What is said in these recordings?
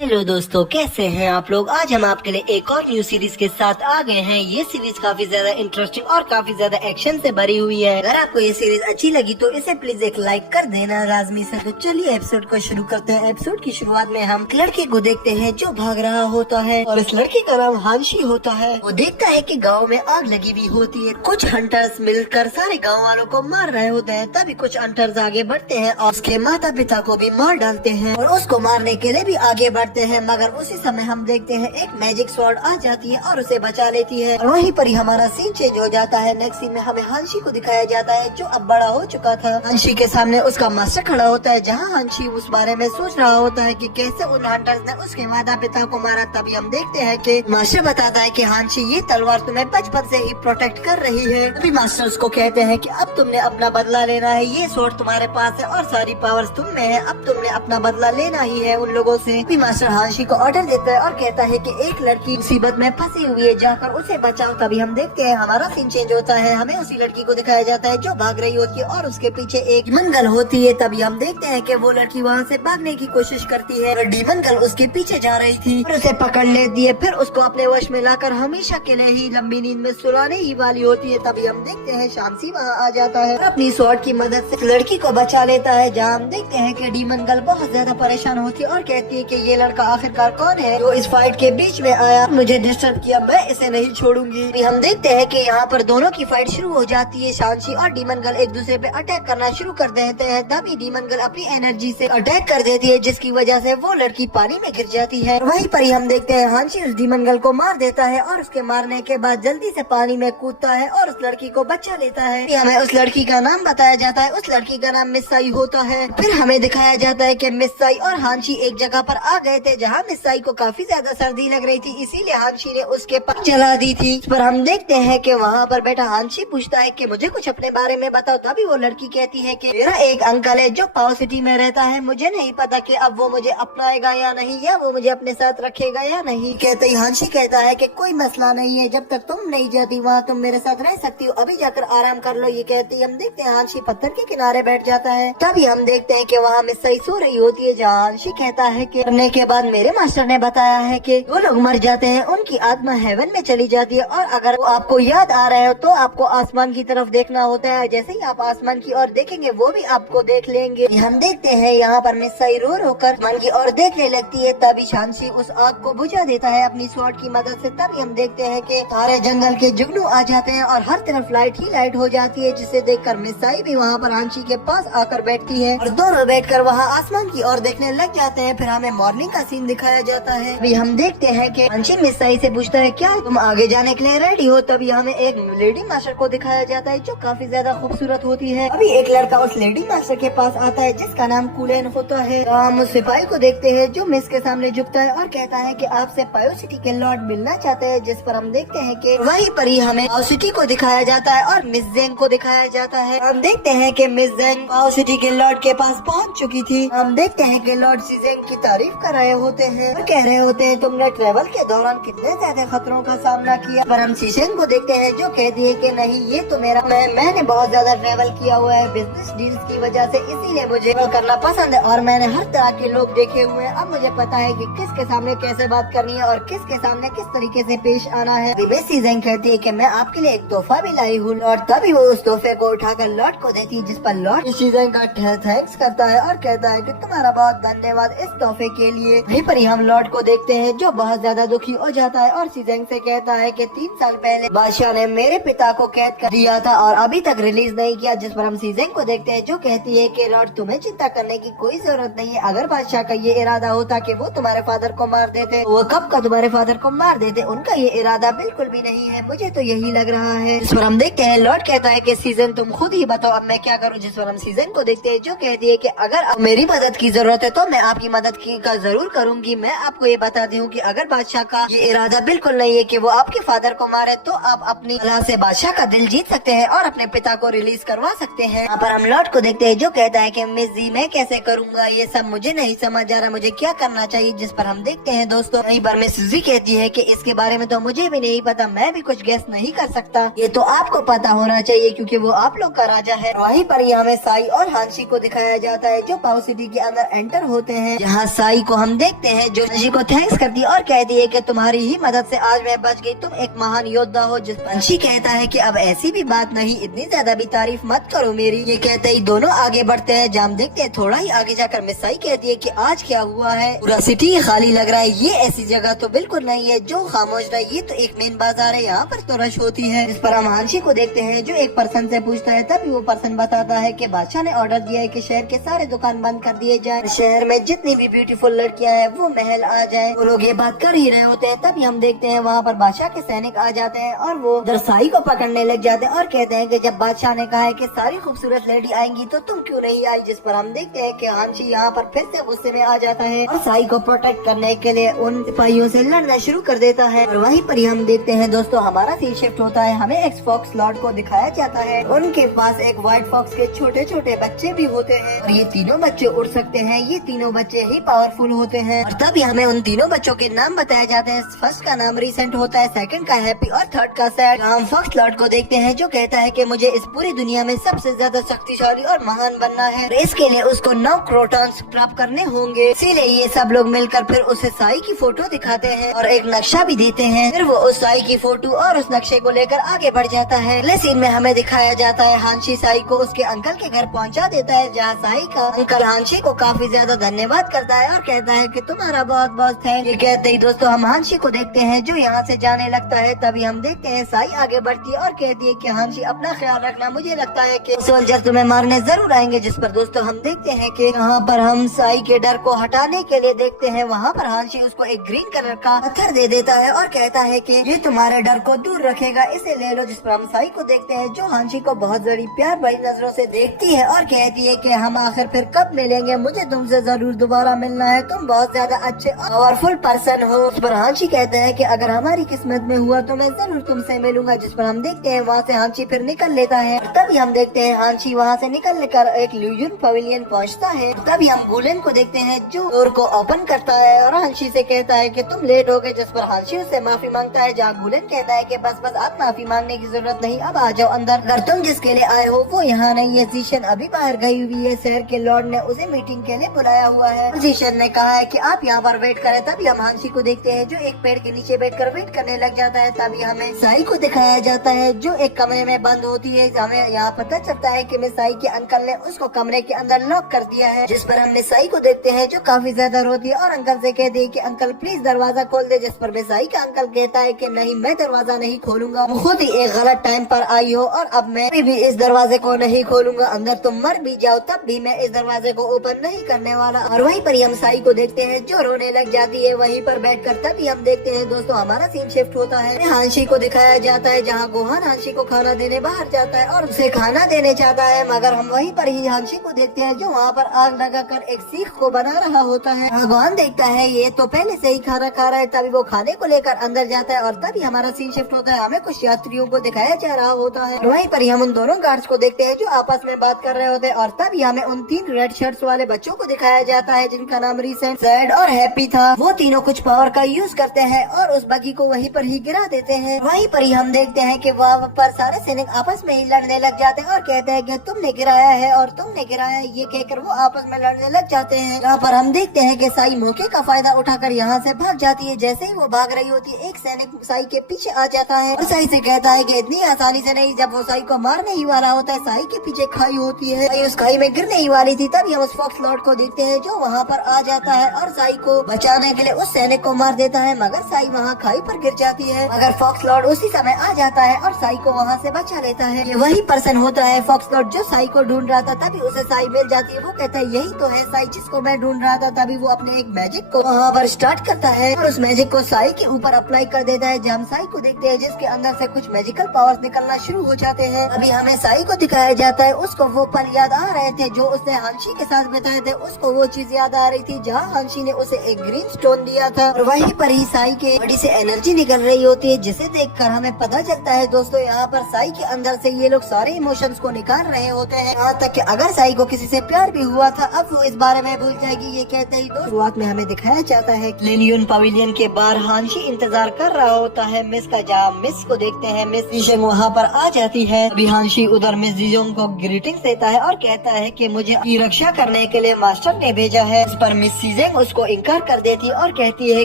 Hello दोस्तों, कैसे हैं आप लोग। आज हम आपके लिए एक और न्यू सीरीज के साथ आ गए हैं। ये सीरीज काफी ज्यादा इंटरेस्टिंग और काफी ज्यादा एक्शन से भरी हुई है। अगर आपको ये सीरीज अच्छी लगी तो इसे प्लीज एक लाइक कर देना लाजमी से। तो चलिए एपिसोड को शुरू करते हैं। एपिसोड की शुरुआत में हम लड़के को देखते हैं जो भाग रहा होता है और इस लड़के का नाम हांशी होता है। वो देखता है कि गाँव में आग लगी हुई होती है। कुछ हंटर्स मिलकर सारे गाँव वालों को मार रहे होते हैं। तभी कुछ हंटर्स आगे बढ़ते हैं और उसके माता पिता को भी मार डालते हैं और उसको मारने के लिए भी आगे बढ़ते हैं। मगर उसी समय हम देखते हैं एक मैजिक स्वॉर्ड आ जाती है और उसे बचा लेती है। और वहीं पर ही हमारा सीन चेंज हो जाता है। नेक्स्ट सीन में हमें हांशी को दिखाया जाता है जो अब बड़ा हो चुका था। हांशी के सामने उसका मास्टर खड़ा होता है जहां हांशी उस बारे में सोच रहा होता है कि कैसे उन हंटर्स ने उसके माता पिता को मारा। तभी हम देखते हैं कि मास्टर बताता है कि हांशी ये तलवार तुम्हें बचपन से ही प्रोटेक्ट कर रही है। तभी मास्टर उसको कहते हैं कि अब तुमने अपना बदला लेना है। ये स्वॉर्ड तुम्हारे पास है और सारी पावर्स तुम में है। अब तुमने अपना बदला लेना ही है उन लोगों से। मास्टर हांशी को ऑर्डर देता है और कहता है कि एक लड़की मुसीबत में फंसी हुई है, जाकर उसे बचाओ। तभी हम देखते हैं हमारा सीन चेंज होता है। हमें उसी लड़की को दिखाया जाता है जो भाग रही होती है और उसके पीछे एक डीमन गर्ल होती है। तभी हम देखते हैं कि वो लड़की वहाँ से भागने की कोशिश करती है और डीमन गर्ल उसके पीछे जा रही थी और उसे पकड़ लेती है। फिर उसको अपने वश में लाकर हमेशा के लिए ही लंबी नींद में सुलाने ही वाली होती है। तभी हम देखते हैं शामसी वहाँ आ जाता है और अपनी स्वॉर्ड की मदद से लड़की को बचा लेता है। जहाँ हम देखते हैं कि डीमन गर्ल बहुत ज्यादा परेशान होती है और कहती है कि ये लड़का आखिरकार कौन है जो इस फाइट के बीच में आया, मुझे डिस्टर्ब किया, मैं इसे नहीं छोड़ूंगी। हम देखते हैं कि यहाँ पर दोनों की फाइट शुरू हो जाती है। शांशी और डीमन गर्ल एक दूसरे पे अटैक करना शुरू कर देते हैं। तभी डीमन गर्ल अपनी एनर्जी से अटैक कर देती है जिसकी वजह से वो लड़की पानी में गिर जाती है। वहीं पर ही हम देखते हैं हांशी उस डीमन गर्ल को मार देता है और उसके मारने के बाद जल्दी से पानी में कूदता है और उस लड़की को बचा लेता है। हमें उस लड़की का नाम बताया जाता है। उस लड़की का नाम मिस साई होता है। फिर हमें दिखाया जाता है कि मिस साई और हांशी एक जगह पर आ गए थे जहाँ मिस साई को काफी ज्यादा सर्दी लग रही थी, इसीलिए हांशी ने उसके पास जला दी थी। इस पर हम देखते हैं कि वहाँ पर बैठा हांशी पूछता है कि मुझे कुछ अपने बारे में बताओ। तभी वो लड़की कहती है कि मेरा एक अंकल है जो पाव सिटी में रहता है। मुझे नहीं पता कि अब वो मुझे अपनाएगा या नहीं, या वो मुझे अपने साथ रखेगा या नहीं। कहते ही हांशी कहता है कि कोई मसला नहीं है, जब तक तुम नहीं जाती वहाँ तुम मेरे साथ रह सकती हो, अभी जाकर आराम कर लो। ये कहती हम देखते हैं हांशी पत्थर के किनारे बैठ जाता है। तभी हम देखते हैं कि वहाँ मिस साई सो रही होती है जहाँ हांशी कहता है कि करने के बाद मेरे मास्टर ने बताया है कि वो लोग मर जाते हैं, उनकी आत्मा हेवन में चली जाती है और अगर वो आपको याद आ रहे हो तो आपको आसमान की तरफ देखना होता है। जैसे ही आप आसमान की ओर देखेंगे वो भी आपको देख लेंगे। हम देखते हैं यहाँ पर मिस साई रो होकर आसमान की ओर देखने लगती है। तभी शांसी उस आग को बुझा देता है अपनी स्वॉर्ड की मदद से। तभी हम देखते हैं कि सारे जंगल के जुगनू आ जाते हैं और हर तरफ लाइट ही लाइट हो जाती है, जिसे देखकर मिस साई भी वहाँ पर हांशी के पास आकर बैठती है और दोनों बैठकर वहाँ आसमान की ओर देखने लग जाते हैं। फिर हमें मॉर्निंग का सीन दिखाया जाता है। अभी हम देखते हैं कि हांशी मिस साई से पूछता है क्या तुम आगे जाने के लिए रेडी हो। तभी हमें एक लेडी मास्टर को दिखाया जाता है जो काफी ज्यादा खूबसूरत होती है। अभी एक लड़का उस लेडी मास्टर के पास आता है जिसका नाम कुलेन होता है। हम उस सिपाही को देखते हैं जो मिस के सामने झुकता है और कहता है कि आपसे पायो सिटी के लॉर्ड मिलना चाहते हैं। जिस पर हम देखते हैं कि वहीं पर ही हमें पायो सिटी को दिखाया जाता है और मिस जेंग को दिखाया जाता है। हम देखते हैं कि मिस जेंग पायो सिटी के लॉर्ड के पास पहुंच चुकी थी। हम देखते हैं कि लॉर्ड सीजेंग की तारीफ कर रहे होते हैं और कह रहे होते हैं तुमने ट्रेवल के दौरान कितने ज्यादा खतरों का सामना किया। पर हम सीजेंग को देखते हैं जो कहती है कि नहीं, ये तो मेरा मैंने बहुत ज्यादा ट्रेवल किया हुआ है बिजनेस डील्स की वजह से, इसीलिए मुझे करना पसंद है और मैंने हर तरह के लोग देखे हुए हैं। अब मुझे पता है कि किसके सामने कैसे बात करनी है और किसके सामने किस तरीके से पेश आना है। मिस सीजेंग कहती है कि मैं आपके लिए एक तोहफा भी लाई हूँ और तभी वो उस तोहफे को उठाकर लॉर्ड को देती है, जिस पर लॉर्ड सीजेंग का थैंक्स करता है और कहता है कि तुम्हारा बहुत धन्यवाद इस तोहफे के लिए। वहीं पर ही हम लॉर्ड को देखते हैं जो बहुत ज्यादा दुखी हो जाता है और सीजेंग से कहता है कि 3 साल पहले बादशाह ने मेरे पिता को कैद कर दिया था और अभी तक रिलीज नहीं किया। जिस पर हम सीजेंग को देखते हैं जो कहती है कि लॉर्ड तुम्हें चिंता करने की कोई जरूरत नहीं है। अगर बादशाह का ये इरादा होता कि वो तुम्हारे फादर को मार देते, वो कब का तुम्हारे फादर को मार देते। उनका ये इरादा बिल्कुल भी नहीं है, मुझे तो यही लग रहा है। जिस पर हम देखते हैं लॉर्ड कहता है कि सीजन तुम खुद ही बताओ अब मैं क्या करूँ। जिस पर हम सीजन को देखते हैं जो कहती है कि अगर अब मेरी मदद की जरूरत है तो मैं आपकी मदद का जरूर करूंगी। मैं आपको ये बता दूं कि अगर बादशाह का ये इरादा बिल्कुल नहीं है कि वो आपके फादर को मारे तो आप अपनी सलाह से बादशाह का दिल जीत सकते हैं और अपने पिता को रिलीज करवा सकते हैं। यहाँ पर हम लॉर्ड को देखते हैं जो कहता है कि मिस जी मैं कैसे करूंगा, ये सब मुझे नहीं समझ आ रहा, मुझे क्या करना चाहिए। जिस पर हम देखते हैं दोस्तों यहीं पर मिस जी कहती है कि इसके बारे में तो मुझे भी नहीं पता, मैं भी कुछ गेस नहीं कर सकता, ये तो आपको पता होना चाहिए क्योंकि वो आप लोग का राजा है। वहीं पर ही हमें साई और हांशी को दिखाया जाता है जो पाओ सिटी के अंदर एंटर होते हैं, जहाँ साई को हम हम देखते हैं जो हांशी को थैंक्स करती है और कहती है कि तुम्हारी ही मदद से आज मैं बच गई, तुम एक महान योद्धा हो। जिस हांशी कहता है कि अब ऐसी भी बात नहीं, इतनी ज्यादा भी तारीफ मत करो मेरी। ये कहते ही दोनों आगे बढ़ते हैं। जहाँ हम देखते हैं थोड़ा ही आगे जाकर मिस साई कहती है कि आज क्या हुआ है, पूरा सिटी खाली लग रहा है, ये ऐसी जगह तो बिल्कुल नहीं है जो खामोश रहा है, ये तो एक मेन बाजार है, यहाँ पर तो रश होती है। इस पर हम हांशी को देखते हैं जो एक पर्सन से पूछता है, तभी वो पर्सन बताता है कि बादशाह ने ऑर्डर दिया है कि शहर के सारे दुकान बंद कर दिए जाए, शहर में जितनी भी ब्यूटीफुल लड़कियां हैं वो महल आ जाए। वो लोग ये बात कर ही रहे होते हैं, तभी हम देखते हैं वहाँ पर बादशाह के सैनिक आ जाते हैं और वो दरसाई को पकड़ने लग जाते हैं और कहते हैं कि जब बादशाह ने कहा है कि सारी खूबसूरत लेडी आएंगी तो तुम क्यों नहीं आई। जिस पर हम देखते हैं कि हांशी यहाँ पर फिर से गुस्से में आ जाता है और साई को प्रोटेक्ट करने के लिए उन सिपाहियों से लड़ना शुरू कर देता है। और वहीं पर ही हम देखते हैं दोस्तों हमारा सीन शिफ्ट होता है, हमें एक्स फॉक्स लॉर्ड को दिखाया जाता है। उनके पास एक व्हाइट फॉक्स के छोटे छोटे बच्चे भी होते हैं और ये तीनों बच्चे उड़ सकते हैं, ये तीनों बच्चे ही पावरफुल होते हैं। और तभी हमें उन तीनों बच्चों के नाम बताए जाते हैं। फर्स्ट का नाम रिसेंट होता है, सेकंड का हैप्पी और थर्ड का सैड। हम फॉक्स लॉर्ड को देखते हैं जो कहता है कि मुझे इस पूरी दुनिया में सबसे ज्यादा शक्तिशाली और महान बनना है, इसके लिए उसको 9 क्रोटॉन्स प्राप्त करने होंगे। इसीलिए ये सब लोग मिलकर फिर उसे साई की फोटो दिखाते हैं और एक नक्शा भी देते हैं। फिर वो उस साई की फोटो और उस नक्शे को लेकर आगे बढ़ जाता है। अगले सीन में हमें दिखाया जाता है हांशी साई को उसके अंकल के घर पहुंचा देता है, जहां साई का अंकल हांशी को काफी ज्यादा धन्यवाद करता है और कहता है कि तुम्हारा बहुत बहुत थैंक। ये कहते ही दोस्तों हम हांशी को देखते हैं जो यहाँ से जाने लगता है। तभी हम देखते हैं साई आगे बढ़ती है और कहती है कि हांशी अपना ख्याल रखना, मुझे लगता है कि सोल्जर तुम्हें मारने जरूर आएंगे। जिस पर दोस्तों हम देखते हैं कि यहाँ पर हम साई के डर को हटाने के लिए देखते हैं वहाँ पर हांशी उसको एक ग्रीन कलर का पत्थर दे देता है और कहता है कि ये तुम्हारे डर को दूर रखेगा, इसे ले लो। जिस पर हम साई को देखते हैं जो हांशी को बहुत बड़ी प्यार भरी नजरों से देखती है और कहती है कि हम आखिर फिर कब मिलेंगे, मुझे तुमसे जरूर दोबारा मिलना है, तुम बहुत ज्यादा अच्छे पावरफुल पर्सन हो। उस पर हांशी कहता है कि अगर हमारी किस्मत में हुआ तो मैं जरूर तुमसे मिलूंगा। जिस पर हम देखते हैं वहाँ से हांशी फिर निकल लेता है। तभी हम देखते हैं हांशी वहाँ से निकल कर एक ल्यूजन पवेलियन पहुँचता है। तभी हम गुलेन को देखते हैं जो डोर को ओपन करता है और हांशी से कहता है कि तुम लेट हो गए। जिस पर हांशी उससे माफी मांगता है, जहाँ गुलेन कहता है कि बस आप माफी मांगने की जरूरत नहीं, अब आ जाओ अंदर, अगर तुम जिसके लिए आए हो वो यहाँ नहीं है। जीशन अभी बाहर गई हुई है, शहर के लॉर्ड ने उसे मीटिंग के लिए बुलाया हुआ है। जीशन ने कहा है कि आप यहाँ पर वेट करें। तभी हम हांशी को देखते हैं जो एक पेड़ के नीचे बैठकर वेट करने लग जाता है। तभी हमें साई को दिखाया जाता है जो एक कमरे में बंद होती है। हमें यहाँ पता चलता है कि मिस साई के अंकल ने उसको कमरे के अंदर लॉक कर दिया है। जिस पर हम मिस साई को देखते हैं जो काफी ज्यादा रोती है और अंकल से कहती है कि अंकल प्लीज दरवाजा खोल दे। जिस पर मिस साई का अंकल कहता है कि नहीं, मैं दरवाजा नहीं खोलूंगा, खुद ही एक गलत टाइम पर आई हो और अब मैं भी इस दरवाजे को नहीं खोलूंगा, अंदर तुम मर भी जाओ तब भी मैं इस दरवाजे को ओपन नहीं करने वाला। और वहीं पर हम साई को देखते हैं जो रोने लग जाती है वहीं पर बैठकर। तभी हम देखते हैं दोस्तों हमारा सीन शिफ्ट होता है, हांशी को दिखाया जाता है जहाँ गोहान हांशी को खाना देने बाहर जाता है और उसे खाना देने चाहता है, मगर हम वहीं पर ही हांशी को देखते हैं जो वहाँ पर आग लगाकर एक सीख को बना रहा होता है। गोहान देखता है ये तो पहले से ही खाना खा रहा है, तभी वो खाने को लेकर अंदर जाता है और तभी हमारा सीन शिफ्ट होता है, हमें कुछ यात्रियों को दिखाया जा रहा होता है। वहीं पर हम उन दोनों गार्ड्स को देखते हैं जो आपस में बात कर रहे होते हैं और तभी हमें उन 3 रेड शर्ट्स वाले बच्चों को दिखाया जाता है जिनका नाम रिसेंट, सैड और हैप्पी था। वो तीनों कुछ पावर का यूज करते हैं और उस बगी को वहीं पर ही गिरा देते हैं। वहीं पर ही हम देखते हैं कि वहाँ पर सारे सैनिक आपस में ही लड़ने लग जाते हैं और कहते हैं कि तुमने गिराया है और तुमने गिराया है, ये कहकर वो आपस में लड़ने लग जाते हैं। यहाँ पर हम देखते हैं कि साई मौके का फायदा उठाकर यहाँ से भाग जाती है। जैसे ही वो भाग रही होती है एक सैनिक साई के पीछे आ जाता है और साई से कहता है कि इतनी आसानी से नहीं, जब वो साई को मारने ही वाला होता है साई के पीछे खाई होती है, साई उस खाई में गिरने ही वाली थी। तभी हम उस फॉक्स लॉर्ड को देखते हैं जो वहाँ पर आ जाता है और साई को बचाने के लिए उस सैनिक को मार देता है, मगर साई वहाँ खाई पर गिर जाती है। मगर फॉक्स लॉर्ड उसी समय आ जाता है और साई को वहाँ से बचा लेता है। ये वही पर्सन होता है फॉक्स लॉर्ड जो साई को ढूंढ रहा था। तभी उसे साई मिल जाती है, वो कहता है यही तो है साई जिसको मैं ढूंढ रहा था। तभी वो अपने एक मैजिक को वहाँ पर स्टार्ट करता है और उस मैजिक को साई के ऊपर अप्लाई कर देता है। जब हम साई को देखते हैं जिसके अंदर से कुछ मैजिकल पावर्स निकलना शुरू हो जाते हैं। अभी हमें साई को दिखाया जाता है, उसको वो पल याद आ रहे थे जो उसने हांशी के साथ बिताए थे। उसको वो चीज याद आ रही थी जहाँ हांशी ने उसे एक ग्रीन स्टोन दिया था और वहीं पर ही साई के बॉडी से एनर्जी निकल रही होती है, जिसे देखकर हमें पता चलता है दोस्तों यहाँ पर साई के अंदर से ये लोग सारे इमोशंस को निकाल रहे होते हैं। यहाँ तक कि अगर साई को किसी से प्यार भी हुआ था अब वो इस बारे में भूल जाएगी। ये कहते ही तो शुरुआत में हमें दिखाया जाता है लिनियन पवेलियन के बाहर हांशी इंतजार कर रहा होता है मिस का, जहाँ मिस को देखते हैं मिस जीजोंग वहाँ पर आ जाती है। अभी हांशी उधर मिस जीजोंग को ग्रीटिंग्स देता है और कहता है कि मुझे आपकी रक्षा करने के लिए मास्टर ने भेजा है। इस पर मिस जेंग उसको इनकार कर देती है और कहती है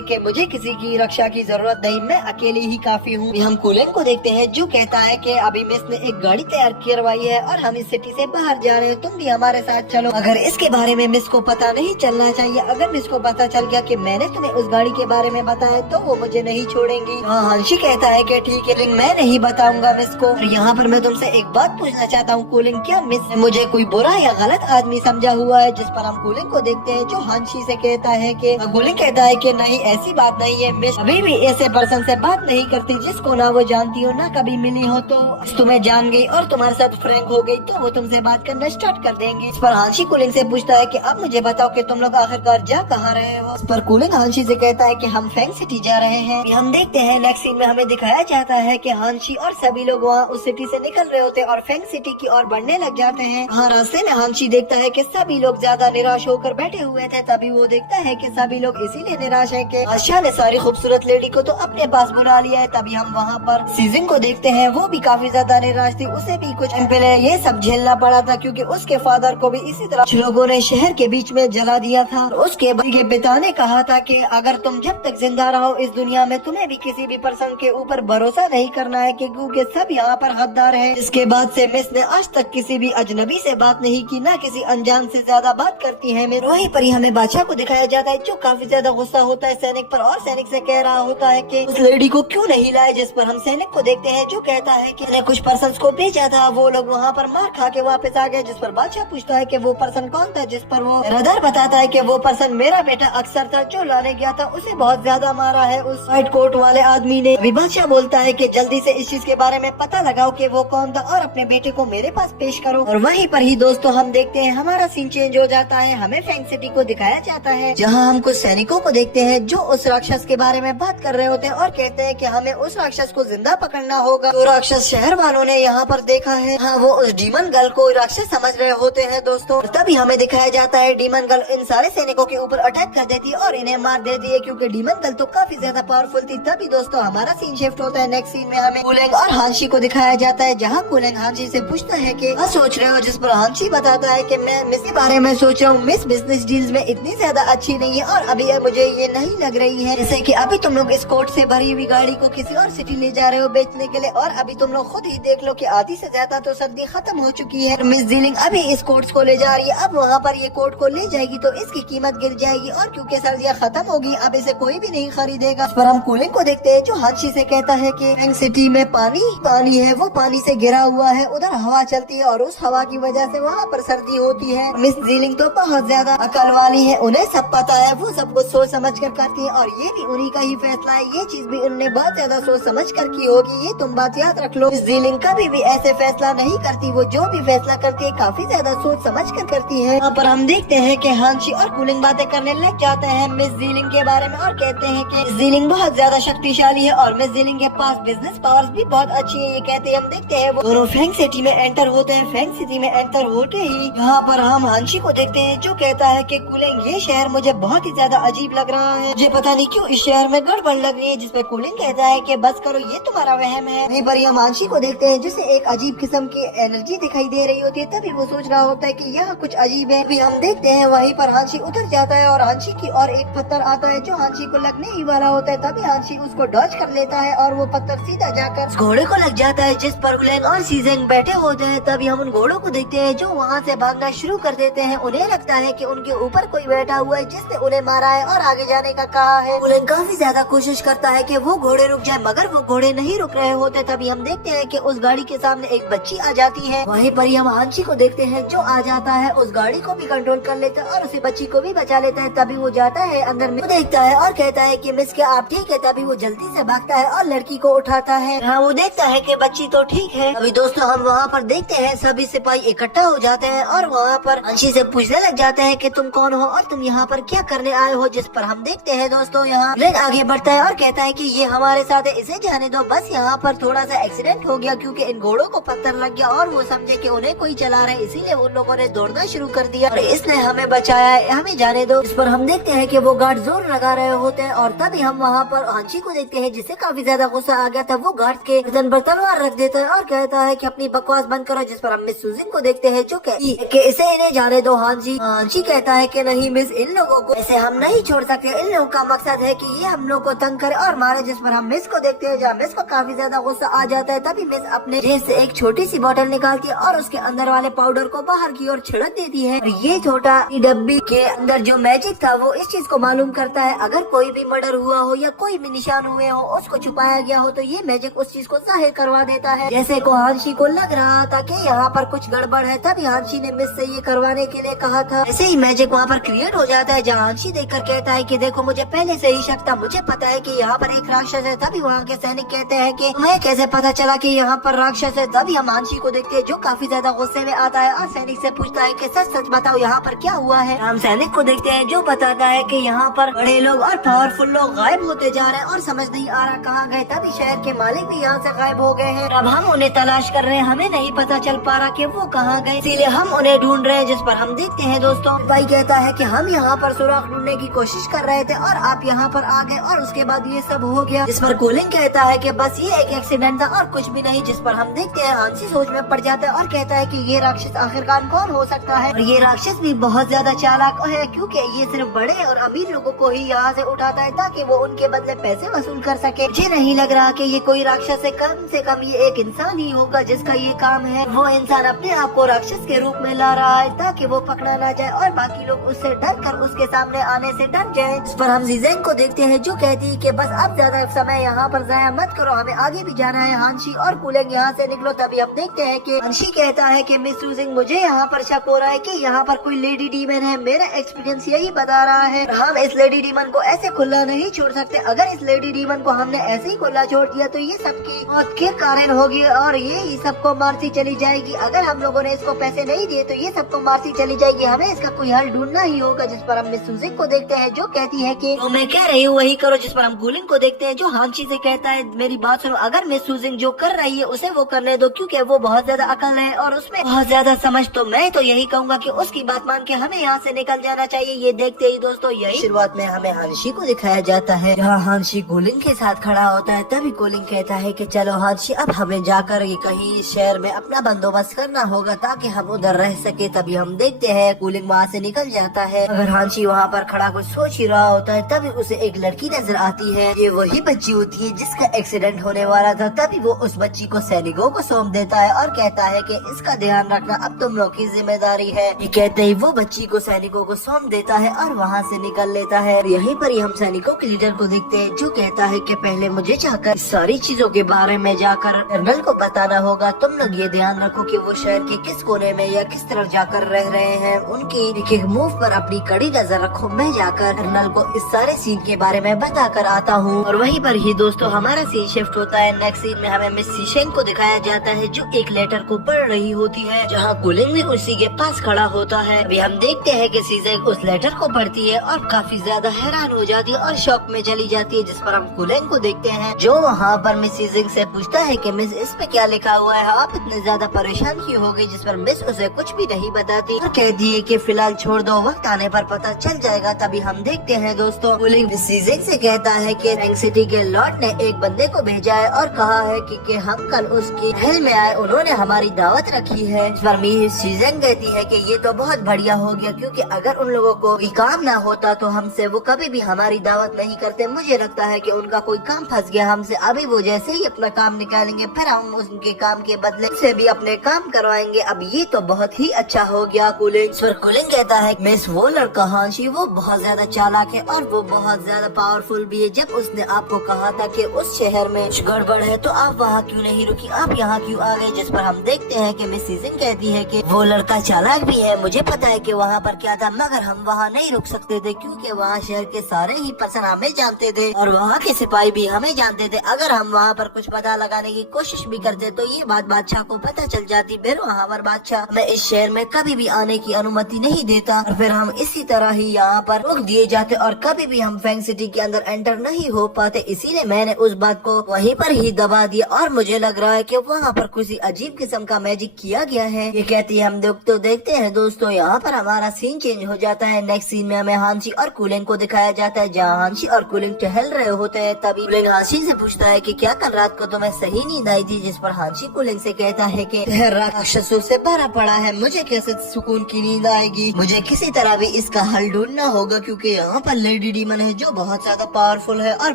कि मुझे किसी की रक्षा की जरूरत नहीं, मैं अकेली ही काफी हूँ। हम कुलेंग को देखते हैं जो कहता है कि अभी मिस ने एक गाड़ी तैयार करवाई है और हम इस सिटी से बाहर जा रहे हैं, तुम भी हमारे साथ चलो। अगर इसके बारे में मिस को पता नहीं चलना चाहिए, अगर मिस को पता चल गया कि मैंने तुम्हें उस गाड़ी के बारे में बताया तो वो मुझे नहीं छोड़ेंगी। हांशी कहता है कि ठीक है, लेकिन मैं नहीं बताऊंगा मिस को। और यहाँ पर मैं तुमसे एक बात पूछना चाहता हूँ कुलिंग, क्या मिस ने मुझे कोई बुरा या गलत आदमी समझा हुआ है? जिस पर हम कुलिंग को देखते हैं जो हांशी से कहता है कि कुलिंग कहता है कि नहीं, ऐसी बात नहीं है, मिस अभी भी ऐसे पर्सन से बात नहीं करती जिसको ना वो जानती हो ना कभी मिली हो। तो तुम्हें जान गई और तुम्हारे साथ फ्रैंक हो गई तो वो तुमसे बात करना स्टार्ट कर देंगे। इस पर हांशी कुलिंग से पूछता है कि अब मुझे बताओ कि तुम लोग आखिरकार जा कहाँ रहे हो? इस पर कुलिंग हांशी से कहता है कि हम फैंग सिटी जा रहे हैं। हम देखते हैं नेक्स्ट सीन में हमें दिखाया जाता है कि हांशी और सभी लोग वहाँ उस सिटी से निकल रहे होते हैं और फैंग सिटी की ओर बढ़ने लग जाते हैं। हाँ, रास्ते में हांशी देखता है कि सभी लोग ज्यादा निराश होकर बैठे हुए थे। तभी वो देखता है कि सभी लोग इसीलिए निराश है कि बादशाह ने सारी खूबसूरत लेडी को तो अपने पास बुला लिया है। तभी हम वहाँ पर सीजन को देखते हैं, वो भी काफी ज्यादा निराश थी। उसे भी कुछ टाइम पहले ये सब झेलना पड़ा था क्योंकि उसके फादर को भी इसी तरह कुछ लोगों ने शहर के बीच में जला दिया था। उसके पिता ने कहा था कि अगर तुम जब तक जिंदा रहो इस दुनिया में तुम्हें भी किसी भी पर्सन के ऊपर भरोसा नहीं करना है क्योंकि सब यहाँ पर हकदार है। इसके बाद से मिस ने आज तक किसी भी अजनबी से बात नहीं की, ना किसी अनजान से ज्यादा बात करती है। वहीं पर ही हमें बादशाह को दिखाया जाता है जो काफी ज्यादा गुस्सा होता है सैनिक पर और सैनिक से कह रहा होता है कि उस लेडी को क्यों नहीं लाए। जिस पर हम सैनिक को देखते हैं जो कहता है कि मैंने कुछ पर्सन को भेजा था, वो लोग वहाँ पर मार खा के वापस आ गए। जिस पर बादशाह पूछता है कि वो पर्सन कौन था? जिस पर वो रडार बताता है कि वो पर्सन मेरा बेटा अक्सर था जो लाने गया था, उसे बहुत ज्यादा मारा है उस व्हाइट कोट वाले आदमी ने। अभी बादशाह बोलता है कि जल्दी से इस चीज के बारे में पता लगाओ कि वो कौन था और अपने बेटे को मेरे पास पेश करो। और वहीं पर ही दोस्तों हम देखते हैं हमारा सीन चेंज हो जाता है, हमें फैंग सिटी को दिखाया जाता है जहाँ हम कुछ सैनिकों को देखते हैं जो उस राक्षस के बारे में बात कर रहे होते हैं और कहते हैं कि हमें उस राक्षस को जिंदा पकड़ना होगा। तो राक्षस शहर वालों ने यहाँ पर देखा है। हाँ, वो उस डीमन गर्ल को राक्षस समझ रहे होते हैं दोस्तों। तभी हमें दिखाया जाता है डीमन गर्ल इन सारे सैनिकों के ऊपर अटैक कर देती है और इन्हें मार देती है क्योंकि डीमन गर्ल तो काफी ज्यादा पावरफुल थी। तभी दोस्तों हमारा सीन शिफ्ट होता है, नेक्स्ट सीन में हमें कुलेंग और हांशी को दिखाया जाता है जहाँ कुलेंग हांशी से पूछता है कि क्या सोच रहे हो? जिस पर हांशी बताता है कि मैं मिस के बारे में सोच रहा हूँ, मिस बिजनेस डील्स में इतनी ज्यादा अच्छी नहीं है और अभी मुझे ये नहीं लग रही है जैसे कि अभी तुम लोग इस कोर्ट से भरी हुई गाड़ी को किसी और सिटी ले जा रहे हो बेचने के लिए और अभी तुम लोग खुद ही देख लो कि आधी से ज्यादा तो सर्दी खत्म हो चुकी है। मिस डीलिंग अभी इस कोर्ट को ले जा रही है, अब वहाँ पर ये कोर्ट को ले जाएगी तो इसकी कीमत गिर जाएगी और क्योंकि सर्दियाँ खत्म होगी अब इसे कोई भी नहीं खरीदेगा। इस पर हम कुलिंग को देखते हैं जो हांशी से कहता है कि फैंग सिटी में पानी है, वो पानी से घिरा हुआ है, उधर हवा चलती है और उस हवा की वजह से वहाँ पर सर्दी होती है। मिस डीलिंग तो बहुत ज्यादा अकल वाली है, उन्हें सब पता है, वो सब कुछ सोच समझ कर करती है और ये भी उन्हीं का ही फैसला है। ये चीज भी उनने बहुत ज्यादा सोच समझ कर की होगी, ये तुम बात याद रख लो। मिस डीलिंग कभी भी ऐसे फैसला नहीं करती, वो जो भी फैसला करती है काफी ज्यादा सोच समझ कर करती है। यहाँ पर हम देखते हैं कि हांशी और कुलिंग बातें करने लग जाते हैं मिस डीलिंग के बारे में और कहते हैं कि मिस डीलिंग बहुत ज्यादा शक्तिशाली है और मिस डीलिंग के पास बिजनेस पावर्स भी बहुत अच्छी है। ये कहते हैं हम देखते हैं वो दोनों फैंग सिटी में एंटर होते हैं। फैंग सिटी में एंटर होते ही यहाँ पर हम हांशी को देखते हैं जो कहता है कि कुलिंग ये शहर मुझे बहुत ही ज्यादा अजीब लग रहा है, मुझे पता नहीं क्यों इस शहर में गड़बड़ लग रही है। जिसपे कुलिंग कहता है कि बस करो, ये तुम्हारा वहम है। वहीं पर हम हांशी को देखते हैं जिसे एक अजीब किस्म की एनर्जी दिखाई दे रही होती है, तभी वो सोच रहा होता है कि यहाँ कुछ अजीब है। अभी हम देखते हैं वहीं पर हांशी उतर जाता है और हांशी की और एक पत्थर आता है जो हांशी को लगने ही वाला होता है। तभी हांशी उसको डॉज कर लेता है और वो पत्थर सीधा जाकर घोड़े को लग जाता है जिस पर कुलिंग और सीजन बैठे होते हैं। तभी हम उन घोड़ों को देखते हैं जो वहाँ से भागना शुरू कर देते हैं। उन्हें लगता है कि उनके ऊपर कोई बैठा हुआ है जिसने उन्हें मारा है और आगे जाने का कहा है। कुलिंग काफी ज्यादा कोशिश करता है कि वो घोड़े रुक जाए मगर वो घोड़े नहीं रुक रहे होते। तभी हम देखते हैं कि उस गाड़ी के सामने एक बच्ची आ जाती है। वहीं पर ही हम हांशी को देखते हैं जो आ जाता है, उस गाड़ी को भी कंट्रोल कर लेता है और उसी बच्ची को भी बचा लेता है। तभी वो जाता है अंदर में, देखता है और कहता है कि मिस क्या आप ठीक है? तभी वो जल्दी से भागता है और लड़की को उठाता है। हाँ, वो देखता है कि बच्ची तो ठीक है। अभी दोस्तों हम वहाँ पर देखते हैं सभी सिपाही इकट्ठा हो जाते हैं और वहाँ पर हांशी से पूछने लग जाते हैं कि तुम कौन हो और तुम यहाँ पर क्या करने आए हो। जिस पर हम देखते हैं दोस्तों यहाँ कुलिंग आगे बढ़ता है और कहता है कि ये हमारे साथ है, इसे जाने दो, बस यहाँ पर थोड़ा सा एक्सीडेंट हो गया क्योंकि इन घोड़ों को पत्थर लग गया और वो समझे कि उन्हें कोई चला रहा है, इसीलिए उन लोगों ने दौड़ना शुरू कर दिया और इसने हमें बचाया है, हमें जाने दो। इस पर हम देखते हैं कि वो गार्ड जोर लगा रहे होते हैं और तभी हम वहाँ पर हांशी को देखते हैं जिससे काफी ज्यादा गुस्सा आ गया था। वो गार्ड के गर्दन पर तलवार रख देता है और कहता है कि अपनी बकवास बंद करो। जिस पर हम मिस सुजिन को देखते हैं जो कि इसे इन्हें जाने दो। हांशी कहता है कि नहीं मिस, इन लोगों को ऐसे हम नहीं छोड़ सकते। इन लोगों का मकसद है कि ये हम लोग को तंग करे और मारे, जिस पर हम मिस को देखते हैं। जहाँ मिस को काफी ज्यादा गुस्सा आ जाता है, तभी मिस अपने जेब से एक छोटी सी बोतल निकालती है और उसके अंदर वाले पाउडर को बाहर की ओर छिड़क देती है। ये छोटा डब्बी के अंदर जो मैजिक था वो इस चीज को मालूम करता है, अगर कोई भी मर्डर हुआ हो या कोई भी निशान हुए हो, उसको छुपाया गया हो, तो ये मैजिक उस चीज को जाहिर करवा देता है। जैसे को हांशी को लग रहा था कि यहाँ पर कुछ गड़बड़ है, तभी हांशी ने मिस से ये करवाने के लिए कहा था। ऐसे ही मैजिक वहाँ पर क्रिएट हो जाता है, जहाँ हांशी देखकर कहता है कि देखो मुझे पहले से ही शक था, मुझे पता है कि यहाँ पर एक राक्षस है। तभी वहाँ के सैनिक कहते हैं कि तुम्हें कैसे पता चला कि यहाँ पर राक्षस है। तभी हम हांशी को देखते हैं जो काफी ज्यादा गुस्से में आता है और सैनिक से पूछता है कि सच सच बताओ यहाँ पर क्या हुआ है। हम सैनिक को देखते हैं जो बताता है कि यहाँ पर बड़े लोग और पावरफुल लोग गायब होते जा रहे हैं और समझ नहीं आ रहा कहाँ गए। तभी शहर के मालिक भी यहाँ से गायब हो गए हैं। अब हम उन्हें तलाश कर रहे हैं, हमें नहीं पता चल पा रहा कि वो कहाँ गए, इसीलिए हम उन्हें ढूंढ रहे हैं। जिस पर हम देखते हैं दोस्तों, भाई कहता है कि हम यहाँ पर सुराग ढूंढने की कोशिश कर रहे थे और आप यहाँ पर आ गए और उसके बाद ये सब हो गया। जिस पर कूलिंग कहता है कि बस ये एक एक्सीडेंट था और कुछ भी नहीं। जिस पर हम देखते हैं हांसी सोच में पड़ जाता है और कहता है कि ये राक्षस आखिरकार कौन हो सकता है। और ये राक्षस भी बहुत ज्यादा चालाक है, क्योंकि ये सिर्फ बड़े और अमीर लोगों को ही यहाँ से उठाता है ताकि वो उनके बदले पैसे वसूल कर सके। मुझे नहीं लग रहा कि ये कोई राक्षस है, कम से कम ये एक इंसान ही होगा जिसका ये काम है। वो इंसान अपने आप को राक्षस के रूप में ला रहा है ताकि वो पकड़ा ना जाए और बाकी लोग उससे डर कर उसके सामने आने से डर जाए। इस पर हम जीजेंग को देखते हैं जो कहती है कि बस अब ज्यादा समय यहाँ पर जाया मत करो, हमें आगे भी जाना है। हांशी और कूलिंग यहाँ से निकलो। तभी हम देखते हैं कि हांशी कहता है कि मिस सूजिंग मुझे यहाँ पर शक हो रहा है कि यहाँ पर कोई लेडी डीमन है, मेरा एक्सपीरियंस यही बता रहा है। हम इस लेडी डीमन को ऐसे खुला नहीं छोड़ सकते। अगर इस लेडी डीमन को हमने ऐसे ही खुला छोड़ दिया तो ये सबकी मौत के कारण होगी और ये ही सबको मारती चली जाएगी। अगर हम लोगों ने इसको पैसे नहीं दिए तो ये सबको मारती चली जाएगी। हमें इसका कोई हल ढूंढना ही होगा। जिस पर हम मिस सूजिंग को देखते हैं जो कहती है कि तो मैं कह रही हूँ वही करो। जिस पर हम कूलिंग को देखते हैं जो हांशी से कहता है मेरी बात सुनो, अगर मिस सूजिंग जो कर रही है उसे वो करने दो, क्योंकि वो बहुत ज्यादा अकल है और उसमें बहुत ज्यादा समझ। तो मैं तो यही कहूँगा कि उसकी बात मान के हमें यहाँ से निकल जाना चाहिए। ये देखते ही दोस्तों यही शुरुआत में हमें हांशी को दिखाया जाता है जहाँ हांशी कूलिंग के साथ खड़ा होता है। तभी कूलिंग कहता है कि चलो हांशी अब हमें जाकर ये कहीं शहर में अपना बंदोबस्त करना होगा ताकि हम उधर रह सके। तभी हम देखते हैं कूलिंग वहाँ से निकल जाता है। अगर हांशी वहाँ पर खड़ा कुछ सोच ही रहा होता है तभी उसे एक लड़की नजर आती है। ये वही बच्ची होती है जिसका एक्सीडेंट होने वाला था। तभी वो उस बच्ची को सैनिकों को सौंप देता है और कहता है कि इसका ध्यान रखना अब तुम लोग की जिम्मेदारी है। ये कहते ही वो बच्ची को सैनिकों को सौंप देता है और वहाँ से निकल लेता है। यहीं पर ही हम सैनिकों के लीडर को देखते हैं जो कहता है कि पहले मुझे जाकर सारी चीजों के बारे में जाकर कर्नल को बताना होगा। तुम लोग ये ध्यान रखो कि वो शहर के किस कोने में या किस तरफ जाकर रह रहे हैं, उनकी एक एक मूव पर अपनी कड़ी नजर रखो। मैं जाकर कर्नल को इस सारे सीन के बारे में बता कर आता हूँ। और वहीं पर ही दोस्तों हमारा सीन शिफ्ट होता है। नेक्स्ट सीन में हमें मिस सीशेंग को दिखाया जाता है जो एक लेटर को पढ़ रही होती है, जहाँ कूलिंग भी उसी के पास खड़ा होता है। अभी हम देखते हैं कि सीशेंग उस लेटर को पढ़ती है और काफी ज्यादा हैरान हो जाती है और शॉक में चली जाती है। जिस पर हम कूलिंग को देखते हैं जो वहाँ पर मिस सीशेंग से पूछता है कि मिस इस पे क्या लिखा हुआ है, आप इतने ज्यादा परेशान क्यों हो गई। जिस पर मिस उसे कुछ भी नहीं बताती और कहती है कि फिलहाल छोड़ दो, वक्त आने पर पता चल जाएगा। तभी हम देखते हैं दोस्तों कूलिंग मिस सीशेंग से कहता है कि फैंग सिटी के लॉर्ड ने एक बंदे को भेजा है और कहा है कि हम कल उसकी महल में आए, उन्होंने हमारी दावत रखी है। इस पर मिस सीशेंग कहती है कि ये तो बहुत बढ़िया हो गया, क्योंकि अगर उन लोगों को कोई काम ना होता तो हमसे वो कभी भी हमारी दावत नहीं करते। मुझे लगता है कि उनका कोई काम फंस गया हमसे। अभी वो जैसे ही अपना काम निकालेंगे फिर हम उनके काम के बदले से भी अपने काम करवाएंगे। अब ये तो बहुत ही अच्छा हो गया कूलिंग। इस पर कूलिंग कहता है मिस वो लड़का हांशी वो बहुत ज्यादा चालाक है और वो बहुत ज्यादा पावरफुल भी है। जब उसने आपको कहा था कि उस शहर में कुछ गड़बड़ है तो आप वहाँ क्यों नहीं रुकी, आप यहाँ क्यों आ गए। जिस पर हम देखते हैं कि मिस सीशेंग कहती है कि वो लड़का चालाक भी है, मुझे पता है कि वहाँ पर क्या था, मगर हम वहाँ नहीं रुक सकते थे क्योंकि वहाँ शहर के सारे ही पर्सन हमें जानते थे और वहाँ के सिपाही भी हमें जानते थे। अगर हम वहाँ पर कुछ पता लगाने की कोशिश भी करते तो ये बात बादशाह को पता चल जाती, फिर वहाँ पर बादशाह हमें इस शहर में कभी भी आने की अनुमति नहीं देता और फिर हम इसी तरह ही यहाँ पर रोक दिए जाते और कभी भी हम फैंग सिटी के अंदर एंटर नहीं हो पाते। इसीलिए मैंने उस बात को वहीं पर ही दबा दिया और मुझे लग रहा है कि वहाँ पर किसी अजीब किस्म का मैजिक किया गया है। ये कहती है हम तो देखते हैं दोस्तों यहाँ पर हमारा सीन चेंज हो जाता है। नेक्स्ट सीन में हमें हांशी और कूलिंग को दिखाया जाता है जहाँ हांशी और कूलिंग टहल रहे होते हैं। तभी कूलिंग हांशी से पूछता है कि क्या कल रात को तुम्हें सही नींद आई थी। जिस पर हांशी कूलिंग से कहता है कि राक्षसों से भरा पड़ा है, मुझे कैसे सुकून की नींद आएगी, मुझे किसी तरह भी इसका हल ढूंढना होगा, क्योंकि यहाँ पर लेडी डीमन है जो बहुत ज्यादा पावरफुल है और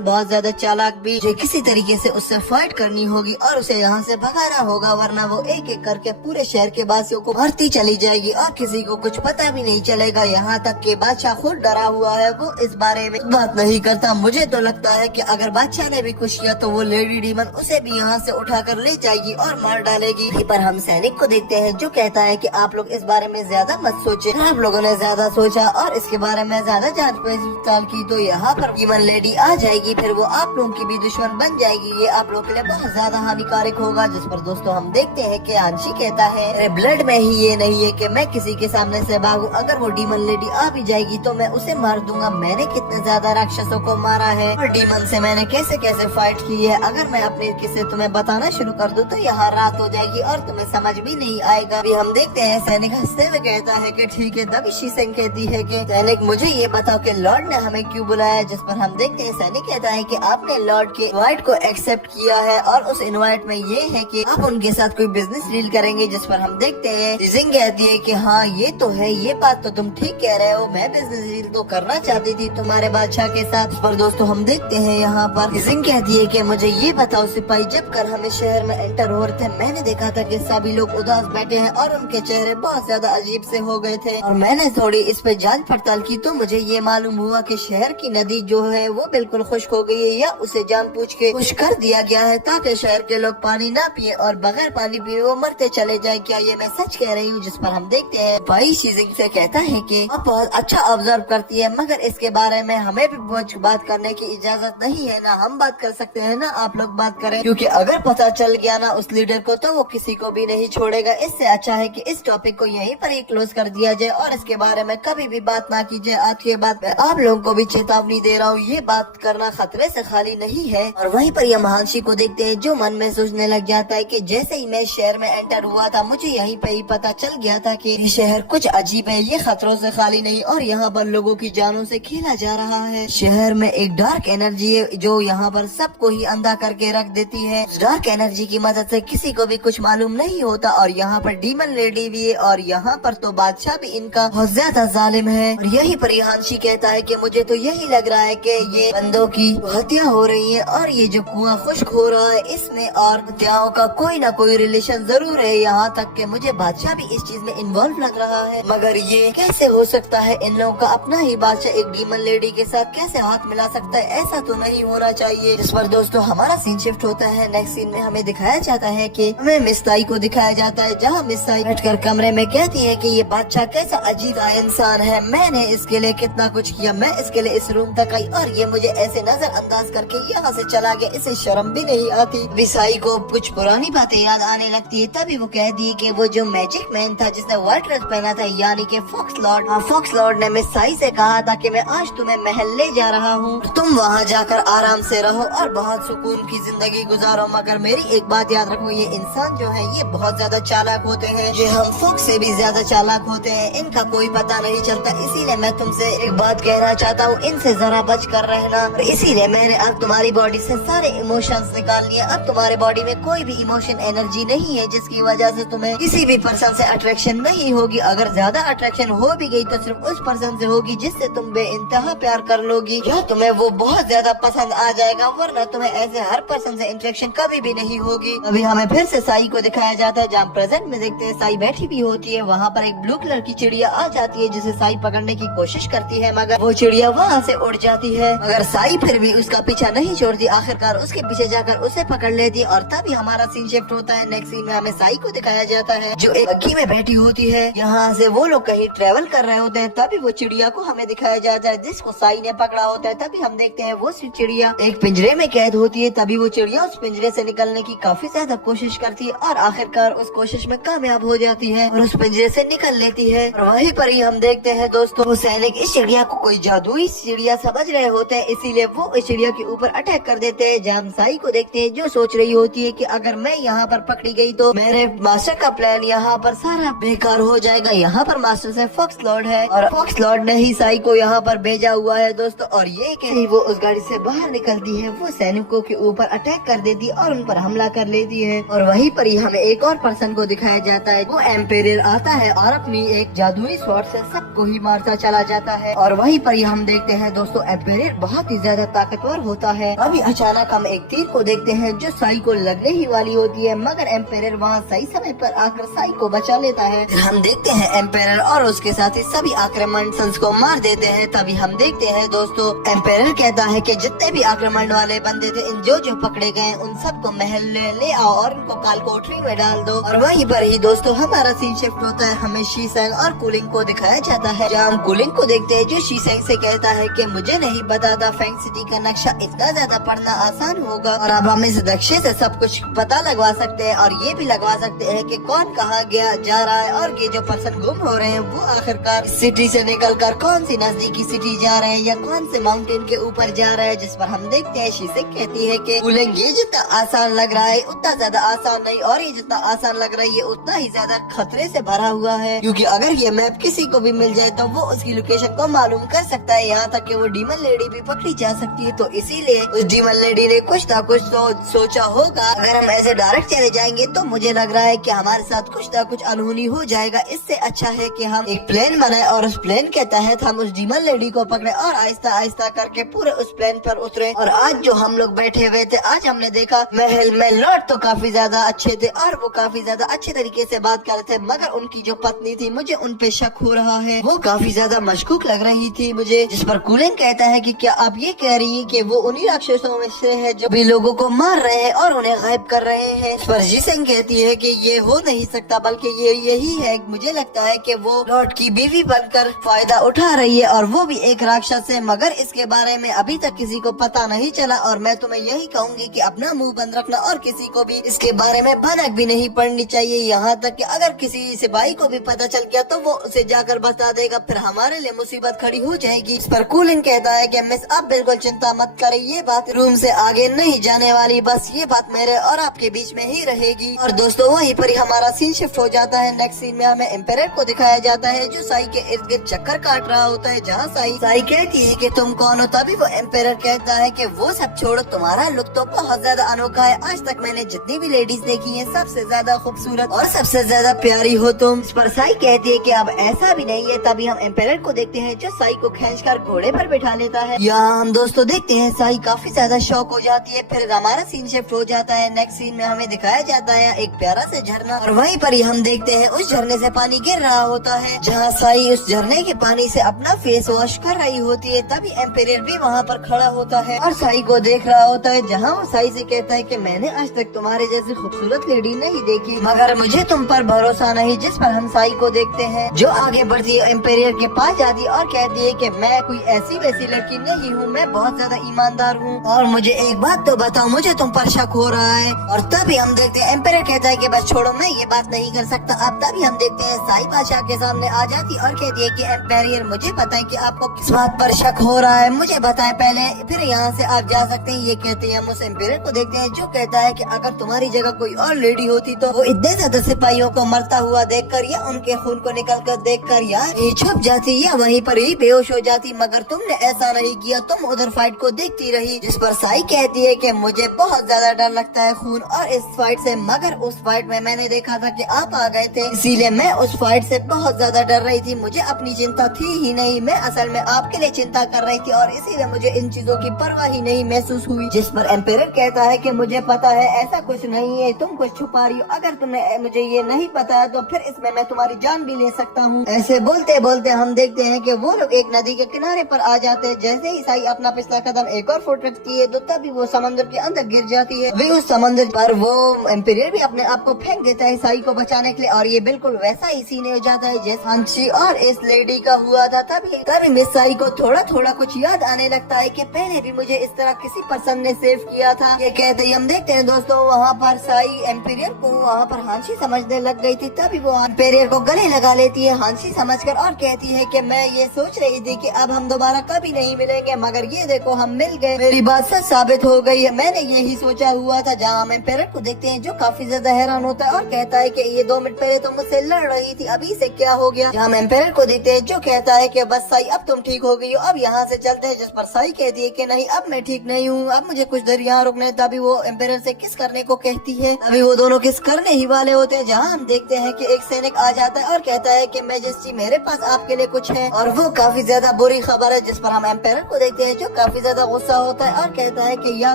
बहुत ज्यादा चालाक भी। मुझे किसी तरीके से उससे फाइट करनी होगी और उसे यहाँ से भगाना होगा, वरना वो एक एक करके पूरे शहर के वासियों को मारती चली जाएगी और किसी को कुछ पता भी नहीं चलेगा। यहाँ तक कि बादशाह खुद डरा हुआ है, वो इस बारे में बात नहीं करता। मुझे तो लगता है कि अगर बादशाह ने भी कुछ किया तो वो लेडी डीमन उसे भी यहाँ से उठाकर ले जाएगी और मार डालेगी। यहीं पर हम सैनिक को देखते हैं जो कहता है कि आप लोग इस बारे में ज्यादा मत सोचे। आप लोगों ने ज्यादा सोचा और इसके बारे में ज्यादा जांच पड़ताल की तो यहाँ पर डीमन लेडी आ जाएगी, फिर वो आप लोगों की भी दुश्मन बन जाएगी। ये आप लोग के लिए बहुत ज्यादा हानिकारक होगा। जिस पर दोस्तों हम देखते हैं कि आंशी कहता है मेरे ब्लड में ही ये नहीं है कि मैं किसी के सामने से भागूं। अगर वो डीमन लेडी आ भी जाएगी तो मैं उसे मार दूंगा। मैंने कितने ज्यादा राक्षसों को मारा है और डीमन से मैंने कैसे कैसे फाइट की है। अगर मैं अपने किस्से तुम्हें बताना शुरू कर दूं तो यहाँ रात हो जाएगी और तुम्हें समझ भी नहीं आएगा। अभी हम देखते हैं सैनिक हंसते हुए कहता है कि ठीक है। तब शीशेंग कहती है कि सैनिक मुझे ये बताओ कि लॉर्ड ने हमें क्यों बुलाया। जिस पर हम देखते हैं सैनिक कहता है कि आपने लॉर्ड के इनवाइट को एक्सेप्ट किया है और उस इनवाइट में ये है कि आप उनके साथ कोई बिजनेस डील करेंगे। जिस पर हम देखते हैं शीशेंग कहती है कि हाँ ये तो है, ये बात तो तुम ठीक कह रहे हो, मैं बिजनेस डील तो करना चाहती थी तुम्हारे बादशाह के साथ। इस पर दोस्तों हम देखते हैं यहाँ पर शीशेंग कहती है कि मुझे ये बताओ सिपाही, जब कर हमें शहर में एंटर हो रहे थे मैंने देखा था कि सभी लोग उदास बैठे हैं और उनके चेहरे बहुत ज्यादा अजीब से हो गए थे और मैंने थोड़ी इस पे जांच पड़ताल की तो मुझे ये मालूम हुआ कि शहर की नदी जो है वो बिल्कुल खुश्क हो गई है या उसे जानबूझ के खुश्क कर दिया गया है ताकि शहर के लोग पानी ना पिए और बगैर पानी पिए वो मरते चले जाए। क्या ये मैं सच कह रही हूँ? जिस पर हम देखते हैं भाई शीजिंग से कहता है कि आप बहुत अच्छा ऑब्जर्व करती है, मगर इसके बारे में हमें भी कुछ बात करने की इजाजत नहीं है। ना हम बात कर सकते हैं ना आप लोग बात करें, क्योंकि अगर पता चल गया ना उस लीडर को तो वो किसी को भी नहीं छोड़ेगा। इससे अच्छा है कि इस टॉपिक को यहीं पर ही क्लोज कर दिया जाए और इसके बारे में कभी भी बात ना कीजिए। आज के बाद मैं आप लोगों को भी चेतावनी दे रहा हूँ, ये बात करना खतरे से खाली नहीं है। और वहीं पर यह महांशी को देखते हैं जो मन में सोचने लग जाता है कि जैसे ही मैं शहर में एंटर हुआ था मुझे यहीं पे ही पता चल गया था कि ये शहर कुछ अजीब है, ये खतरों से खाली नहीं और यहाँ पर लोगों की जानों से खेला जा रहा है। शहर में एक डार्क एनर्जी है जो यहाँ पर सबको ही अंधा करके रख देती है। डार्क एनर्जी की मदद से किसी को भी कुछ मालूम नहीं होता और यहाँ पर डीमन लेडी भी है और यहाँ पर तो बादशाह भी इनका बहुत ज्यादा जालिम है। और यहीं पर हांशी कहता है कि मुझे तो यही लग रहा है कि ये बंदों की हत्या हो रही है और ये जो कुआं खुश्क हो रहा है इसमें और हत्याओं का कोई ना कोई रिलेशन जरूर है। यहाँ तक कि मुझे बादशाह भी इस चीज में इन्वॉल्व लग रहा है, मगर ये कैसे हो सकता है? इन लोगों का अपना ही बादशाह एक डीमन लेडी के साथ कैसे हाथ मिला सकता है? ऐसा तो नहीं होना चाहिए। इस पर दोस्तों हमारा सीन शिफ्ट होता है। नेक्स्ट सीन में हमें दिखाया जाता है कि हमें मिस ताई को दिखाया जाता है, जहाँ मिस ताई बैठकर कमरे में कहती है कि ये बादशाह कैसा अजीब इंसान है, मैंने इसके लिए कितना कुछ किया, मैं इसके लिए इस रूम तक आई और ये मुझे ऐसे नजरअंदाज करके यहाँ से चला गया, इसे शर्म भी नहीं आती। विसाई को कुछ पुरानी बातें याद आने लगती है, तभी वो कह दी कि वो जो मैजिक मैन था जिसने व्हाइट ड्रेस पहना था यानी कि फॉक्स लॉर्ड, फॉक्स लॉर्ड ने मिस साई से कहा था कि मैं आज तुम्हें महल ले जा रहा हूँ, तुम वहाँ जाकर आराम से रहो और बहुत सुकून की जिंदगी गुजारो। मगर मेरी एक बात याद रखो, ये इंसान जो है ये बहुत ज्यादा चालाक होते हैं, ये हम फॉक्स से भी ज्यादा चालाक होते हैं, इनका कोई पता नहीं चलता। इसीलिए मैं तुमसे एक बात कहना चाहता हूँ, इनसे जरा बच कर रहना। इसीलिए मैंने अब तुम्हारी बॉडी से सारे इमोशंस निकाल लिए। अब तुम्हारे बॉडी में कोई भी इमोशन एनर्जी नहीं है जिसकी वजह से तुम्हें किसी भी पर्सन से अट्रैक्शन नहीं होगी। अगर ज्यादा अट्रैक्शन हो भी गई तो सिर्फ उस पर्सन से होगी जिससे तुम बेइंतहा प्यार कर लोगी या तुम्हें वो बहुत ज्यादा पसंद आ जाएगा, वरना तुम्हें ऐसे हर पर्सन से इंटरेक्शन कभी भी नहीं होगी। अभी हमें फिर से साई को दिखाया जाता है, जहाँ प्रेजेंट में देखते हैं साई बैठी भी होती है। वहाँ पर एक ब्लू कलर की चिड़िया आ जाती है जिसे साई पकड़ने की कोशिश करती है, मगर वो चिड़िया वहाँ से उड़ जाती है। मगर साई फिर भी उसका पीछा नहीं छोड़ती, आखिरकार उसके पीछे जाकर उसे पकड़ लेती है। और तभी हमारा सीन शिफ्ट होता है। नेक्स्ट सीन में हमें साई को दिखाया जाता है जो एक बग्गी में बैठी होती है। यहाँ से वो लोग कहीं ट्रेवल कर रहे होते हैं, तभी वो चिड़िया को हमें दिखाया जाता है जिसको साई ने पकड़ा होता है। तभी हम देखते हैं वो चिड़िया एक पिंजरे में कैद होती है। तभी वो चिड़िया उस पिंजरे से निकलने की काफी ज्यादा कोशिश करती है और आखिरकार उस कोशिश में कामयाब हो जाती है और उस पिंजरे से निकल लेती है। और वहीं पर ही हम देखते हैं दोस्तों वो सैनिक इस चिड़िया को कोई जादुई चिड़िया समझ रहे होते हैं, इसीलिए वो इस चिड़िया के ऊपर अटैक कर देते हैं। जहाँ साई को देखते हैं जो सोच रही होती है कि अगर मैं यहाँ पर पकड़ी गई तो मेरे मास्टर का प्लान यहाँ पर सारा बेकार हो जाएगा। यहाँ पर मास्टर से फॉक्स लॉर्ड है और फॉक्स लॉर्ड ने ही साई को यहाँ पर भेजा हुआ है दोस्तों। और ये कहीं वो उस गाड़ी से बाहर निकलती है, वो सैनिकों के ऊपर अटैक कर देती है और उन पर हमला कर लेती है। और वहीं पर ही हमें एक और पर्सन को दिखाया जाता है, वो एम्पेरियर आता है और अपनी एक जादुई स्वॉर्ड से सबको को ही मारता चला जाता है। और वहीं पर ही हम देखते हैं दोस्तों एम्पेयर बहुत ही ज्यादा ताकतवर होता है। अभी अचानक हम एक तीर को देखते हैं जो साई को लगने ही वाली होती है, मगर एम्पेयर वहाँ सही समय पर आकर साई को बचा लेता है। फिर हम देखते हैं एम्पेयर और उसके साथ ही सभी आक्रमण सन्स को मार देते हैं। तभी हम देखते हैं दोस्तों एम्पेयर कहता है कि जितने भी आक्रमण वाले बंदे थे इन जो पकड़े गए उन सबको महल ले आओ और उनको काल कोठरी में डाल दो। और वहीं पर ही दोस्तों हमारा सीन शिफ्ट होता है, हमें शीसेंग और कूलिंग को दिखाया जाता है, जहाँ हम कूलिंग को देखते हैं जो शीसेंग से कहता है कि मुझे नहीं पता था फेंग सिटी का नक्शा इतना ज्यादा पढ़ना आसान होगा और अब हम इस नक्शे से सब कुछ पता लगवा सकते हैं और ये भी लगवा सकते हैं कि कौन कहाँ गया जा रहा है और ये जो पर्सन गुम हो रहे हैं वो आखिरकार सिटी से निकलकर कौन सी नजदीकी सिटी जा रहे हैं या कौन से माउंटेन के ऊपर जा रहे हैं। जिस पर हम देखते हैं शीसेंग कहती है कि कूलिंग ये जितना आसान लग रहा है उतना ज्यादा आसान नहीं और ये जितना आसान लग रहा है ये उतना ही ज्यादा खतरे से भरा हुआ है, क्योंकि अगर ये मैप किसी को भी मिल जाए तो वो उसकी लोकेशन को मालूम कर सकता है, यहाँ तक कि वो डीमन लेडी भी पकड़ी जा सकती है। तो इसीलिए उस डीमन लेडी ने कुछ ना कुछ सोचा होगा। अगर हम ऐसे डायरेक्ट चले जाएंगे तो मुझे लग रहा है कि हमारे साथ कुछ ना कुछ अनहोनी हो जाएगा। इससे अच्छा है कि हम एक प्लेन बनाए और उस प्लेन के तहत हम उस डीमन लेडी को पकड़े और आहिस्ता आहिस्ता करके पूरे उस प्लेन पर उतरे। और आज जो हम लोग बैठे हुए थे, आज हमने देखा महल में लॉर्ड तो काफी ज्यादा अच्छे थे और वो काफी ज्यादा अच्छे तरीके से बात कर रहे थे, मगर उनकी जो पत्नी थी मुझे उन पे शक हो रहा है, वो काफी ज्यादा मशकूक लग रही थी मुझे। जिस पर कूलिंग कहता है कि क्या आप ये कह रही हैं कि वो उन्हीं राक्षसों में से है जो भी लोगों को मार रहे हैं और उन्हें गायब कर रहे हैं। इस पर शीसेंग कहती है कि ये हो नहीं सकता, बल्कि ये यही है, मुझे लगता है कि वो लॉर्ड की बीवी बनकर फायदा उठा रही है और वो भी एक राक्षस है, मगर इसके बारे में अभी तक किसी को पता नहीं चला। और मैं तुम्हें यही कहूंगी कि अपना मुंह बंद रखना और किसी को भी इसके बारे में भनक भी नहीं पड़नी चाहिए, यहाँ तक कि अगर किसी सिपाही को भी पता चल गया तो वो उसे जाकर बता देगा, फिर हमारे लिए मुसीबत खड़ी हो जाएगी। इस पर कूलिंग कहता है कि मिस आप बिल्कुल चिंता मत करें, ये बात रूम से आगे नहीं जाने वाली, बस ये बात मेरे और आपके बीच में ही रहेगी। और दोस्तों वहीं पर ही हमारा सीन शिफ्ट हो जाता है। नेक्स्ट सीन में हमें एम्पेयर को दिखाया जाता है जो साई के इर्द गिर्द चक्कर काट रहा होता है, जहाँ साई कहती है कि तुम कौन हो। तभी वो एम्पेयर कहता है कि वो सब छोड़ो, तुम्हारा लुक तो बहुत ज्यादा अनोखा है, आज तक मैंने जितनी भी लेडीज देखी है सबसे ज्यादा खूबसूरत और सबसे ज्यादा प्यारी हो तुम। इस पर साई कहती है कि अब ऐसा भी नहीं है। तभी हम एम्पेयर को देखते हैं जो साई को खींचकर घोड़े पर बैठा लेता है। यहाँ हम दोस्तों देखते हैं साई काफी ज्यादा शौक हो जाती है। फिर हमारा सीन शिफ्ट हो जाता है। नेक्स्ट सीन में हमें दिखाया जाता है एक प्यारा से झरना और वहीं पर ही हम देखते हैं उस झरने से पानी गिर रहा होता है, जहाँ साई उस झरने के पानी से अपना फेस वॉश कर रही होती है। तभी एम्पेयर भी वहाँ पर खड़ा होता है और साई को देख रहा होता है, जहाँ वो साई से कहता है कि मैंने आज तक तुम्हारे जैसी खूबसूरत लेडी नहीं देखी, मगर मुझे तुम पर भरोसा नहीं। जिस पर हम साई को देखते हैं जो आगे बढ़ती है, एम्पेयर के पास जाती है और कहती है कि मैं कोई ऐसी वैसी लड़की नहीं हूँ, मैं बहुत ज्यादा ईमानदार हूँ और मुझे एक बात तो बताओ, मुझे तुम पर शक हो रहा है। और तभी हम देखते हैं एम्पेयर कहता है कि बस छोड़ो, मैं ये बात नहीं कर सकता। अब तभी हम देखते हैं साई बादशाह के सामने आ जाती और कहती है कि एम्पेयर मुझे पता है कि आपको किस बात पर शक हो रहा है, मुझे बताएं पहले, फिर यहाँ से आप जा सकते हैं। ये कहते हैं हम उस एम्पेयर को देखते हैं जो कहता है कि अगर तुम्हारी जगह कोई और लेडी होती तो वो इतने ज्यादा सिपाहियों को मरता हुआ देखकर या उनके खून को निकलकर देखकर या ये छुप जाती या वहीं पर ही बेहोश हो जाती, मगर तुमने ऐसा नहीं किया, तुम उधर फाइट को देखती रही। जिस पर साई कहती है कि मुझे बहुत ज्यादा डर लगता है खून और इस फाइट से, मगर उस फाइट में मैंने देखा था कि आप आ गए थे, इसीलिए मैं उस फाइट से बहुत ज्यादा डर रही थी, मुझे अपनी चिंता थी ही नहीं, मैं असल में आपके लिए चिंता कर रही थी और इसीलिए मुझे इन चीजों की परवाह ही नहीं महसूस हुई। जिस पर एम्पेयर कहता है कि मुझे पता है ऐसा कुछ नहीं है, तुम कुछ छुपा रही हो, अगर तुम्हें मुझे ये नहीं पता है तो फिर इसमें मैं तुम्हारी जान भी ले सकता हूँ। ऐसे बोलते बोलते हम देखते हैं कि वो लोग एक नदी के किनारे पर आ जाते हैं। जैसे ही साई अपना पिछला कदम एक और फुट रखती है तो तभी वो समंदर के अंदर गिर जाती है। वे उस समंदर पर वो एम्पेयर भी अपने आप को फेंक देता है साई को बचाने के लिए और ये बिल्कुल वैसा ही सीन हो जाता है जैसे हांची और इस लेडी का हुआ था। तभी मिस साई को थोड़ा थोड़ा कुछ याद आने लगता है कि पहले भी मुझे इस तरह किसी पर्सन ने सेव किया था। ये कहते ही हम देखते हैं दोस्तों वहाँ पर साई एम्पेयर को वहाँ पर हांसी समझने लग गई थी। तभी वो एम्पेयर को गले लगा लेती है हांसी समझकर और कहती है कि मैं ये सोच रही थी कि अब हम दोबारा कभी नहीं मिलेंगे, मगर ये देखो हम मिल गए, मेरी बात सच साबित हो गई है, मैंने यही सोचा हुआ था। जहाँ हम एम्पेयर को देखते हैं जो काफी ज्यादा हैरान होता है और कहता है कि ये 2 मिनट पहले तो मुझसे लड़ रही थी, अभी से क्या हो गया। जहाँ हम एम्पेयर को देखते हैं जो कहता है कि बस साई अब तुम ठीक हो गई हो, अब यहाँ से चलते हैं। जिस पर साई कहती है कि नहीं अब मैं ठीक नहीं हूँ, अब मुझे कुछ देर यहाँ रुकने। तभी वो एम्पेयर से किस करने को कहती है। अभी वो दोनों किस करने ही वाले होते हैं। जहाँ हम देखते हैं कि एक सैनिक आ जाता है और कहता है कि मैजेस्टी मेरे पास आपके लिए कुछ है, और वो काफी ज्यादा बुरी खबर है, जिस पर हम एम्पायर को देखते हैं जो काफी ज्यादा गुस्सा होता है और कहता है कि या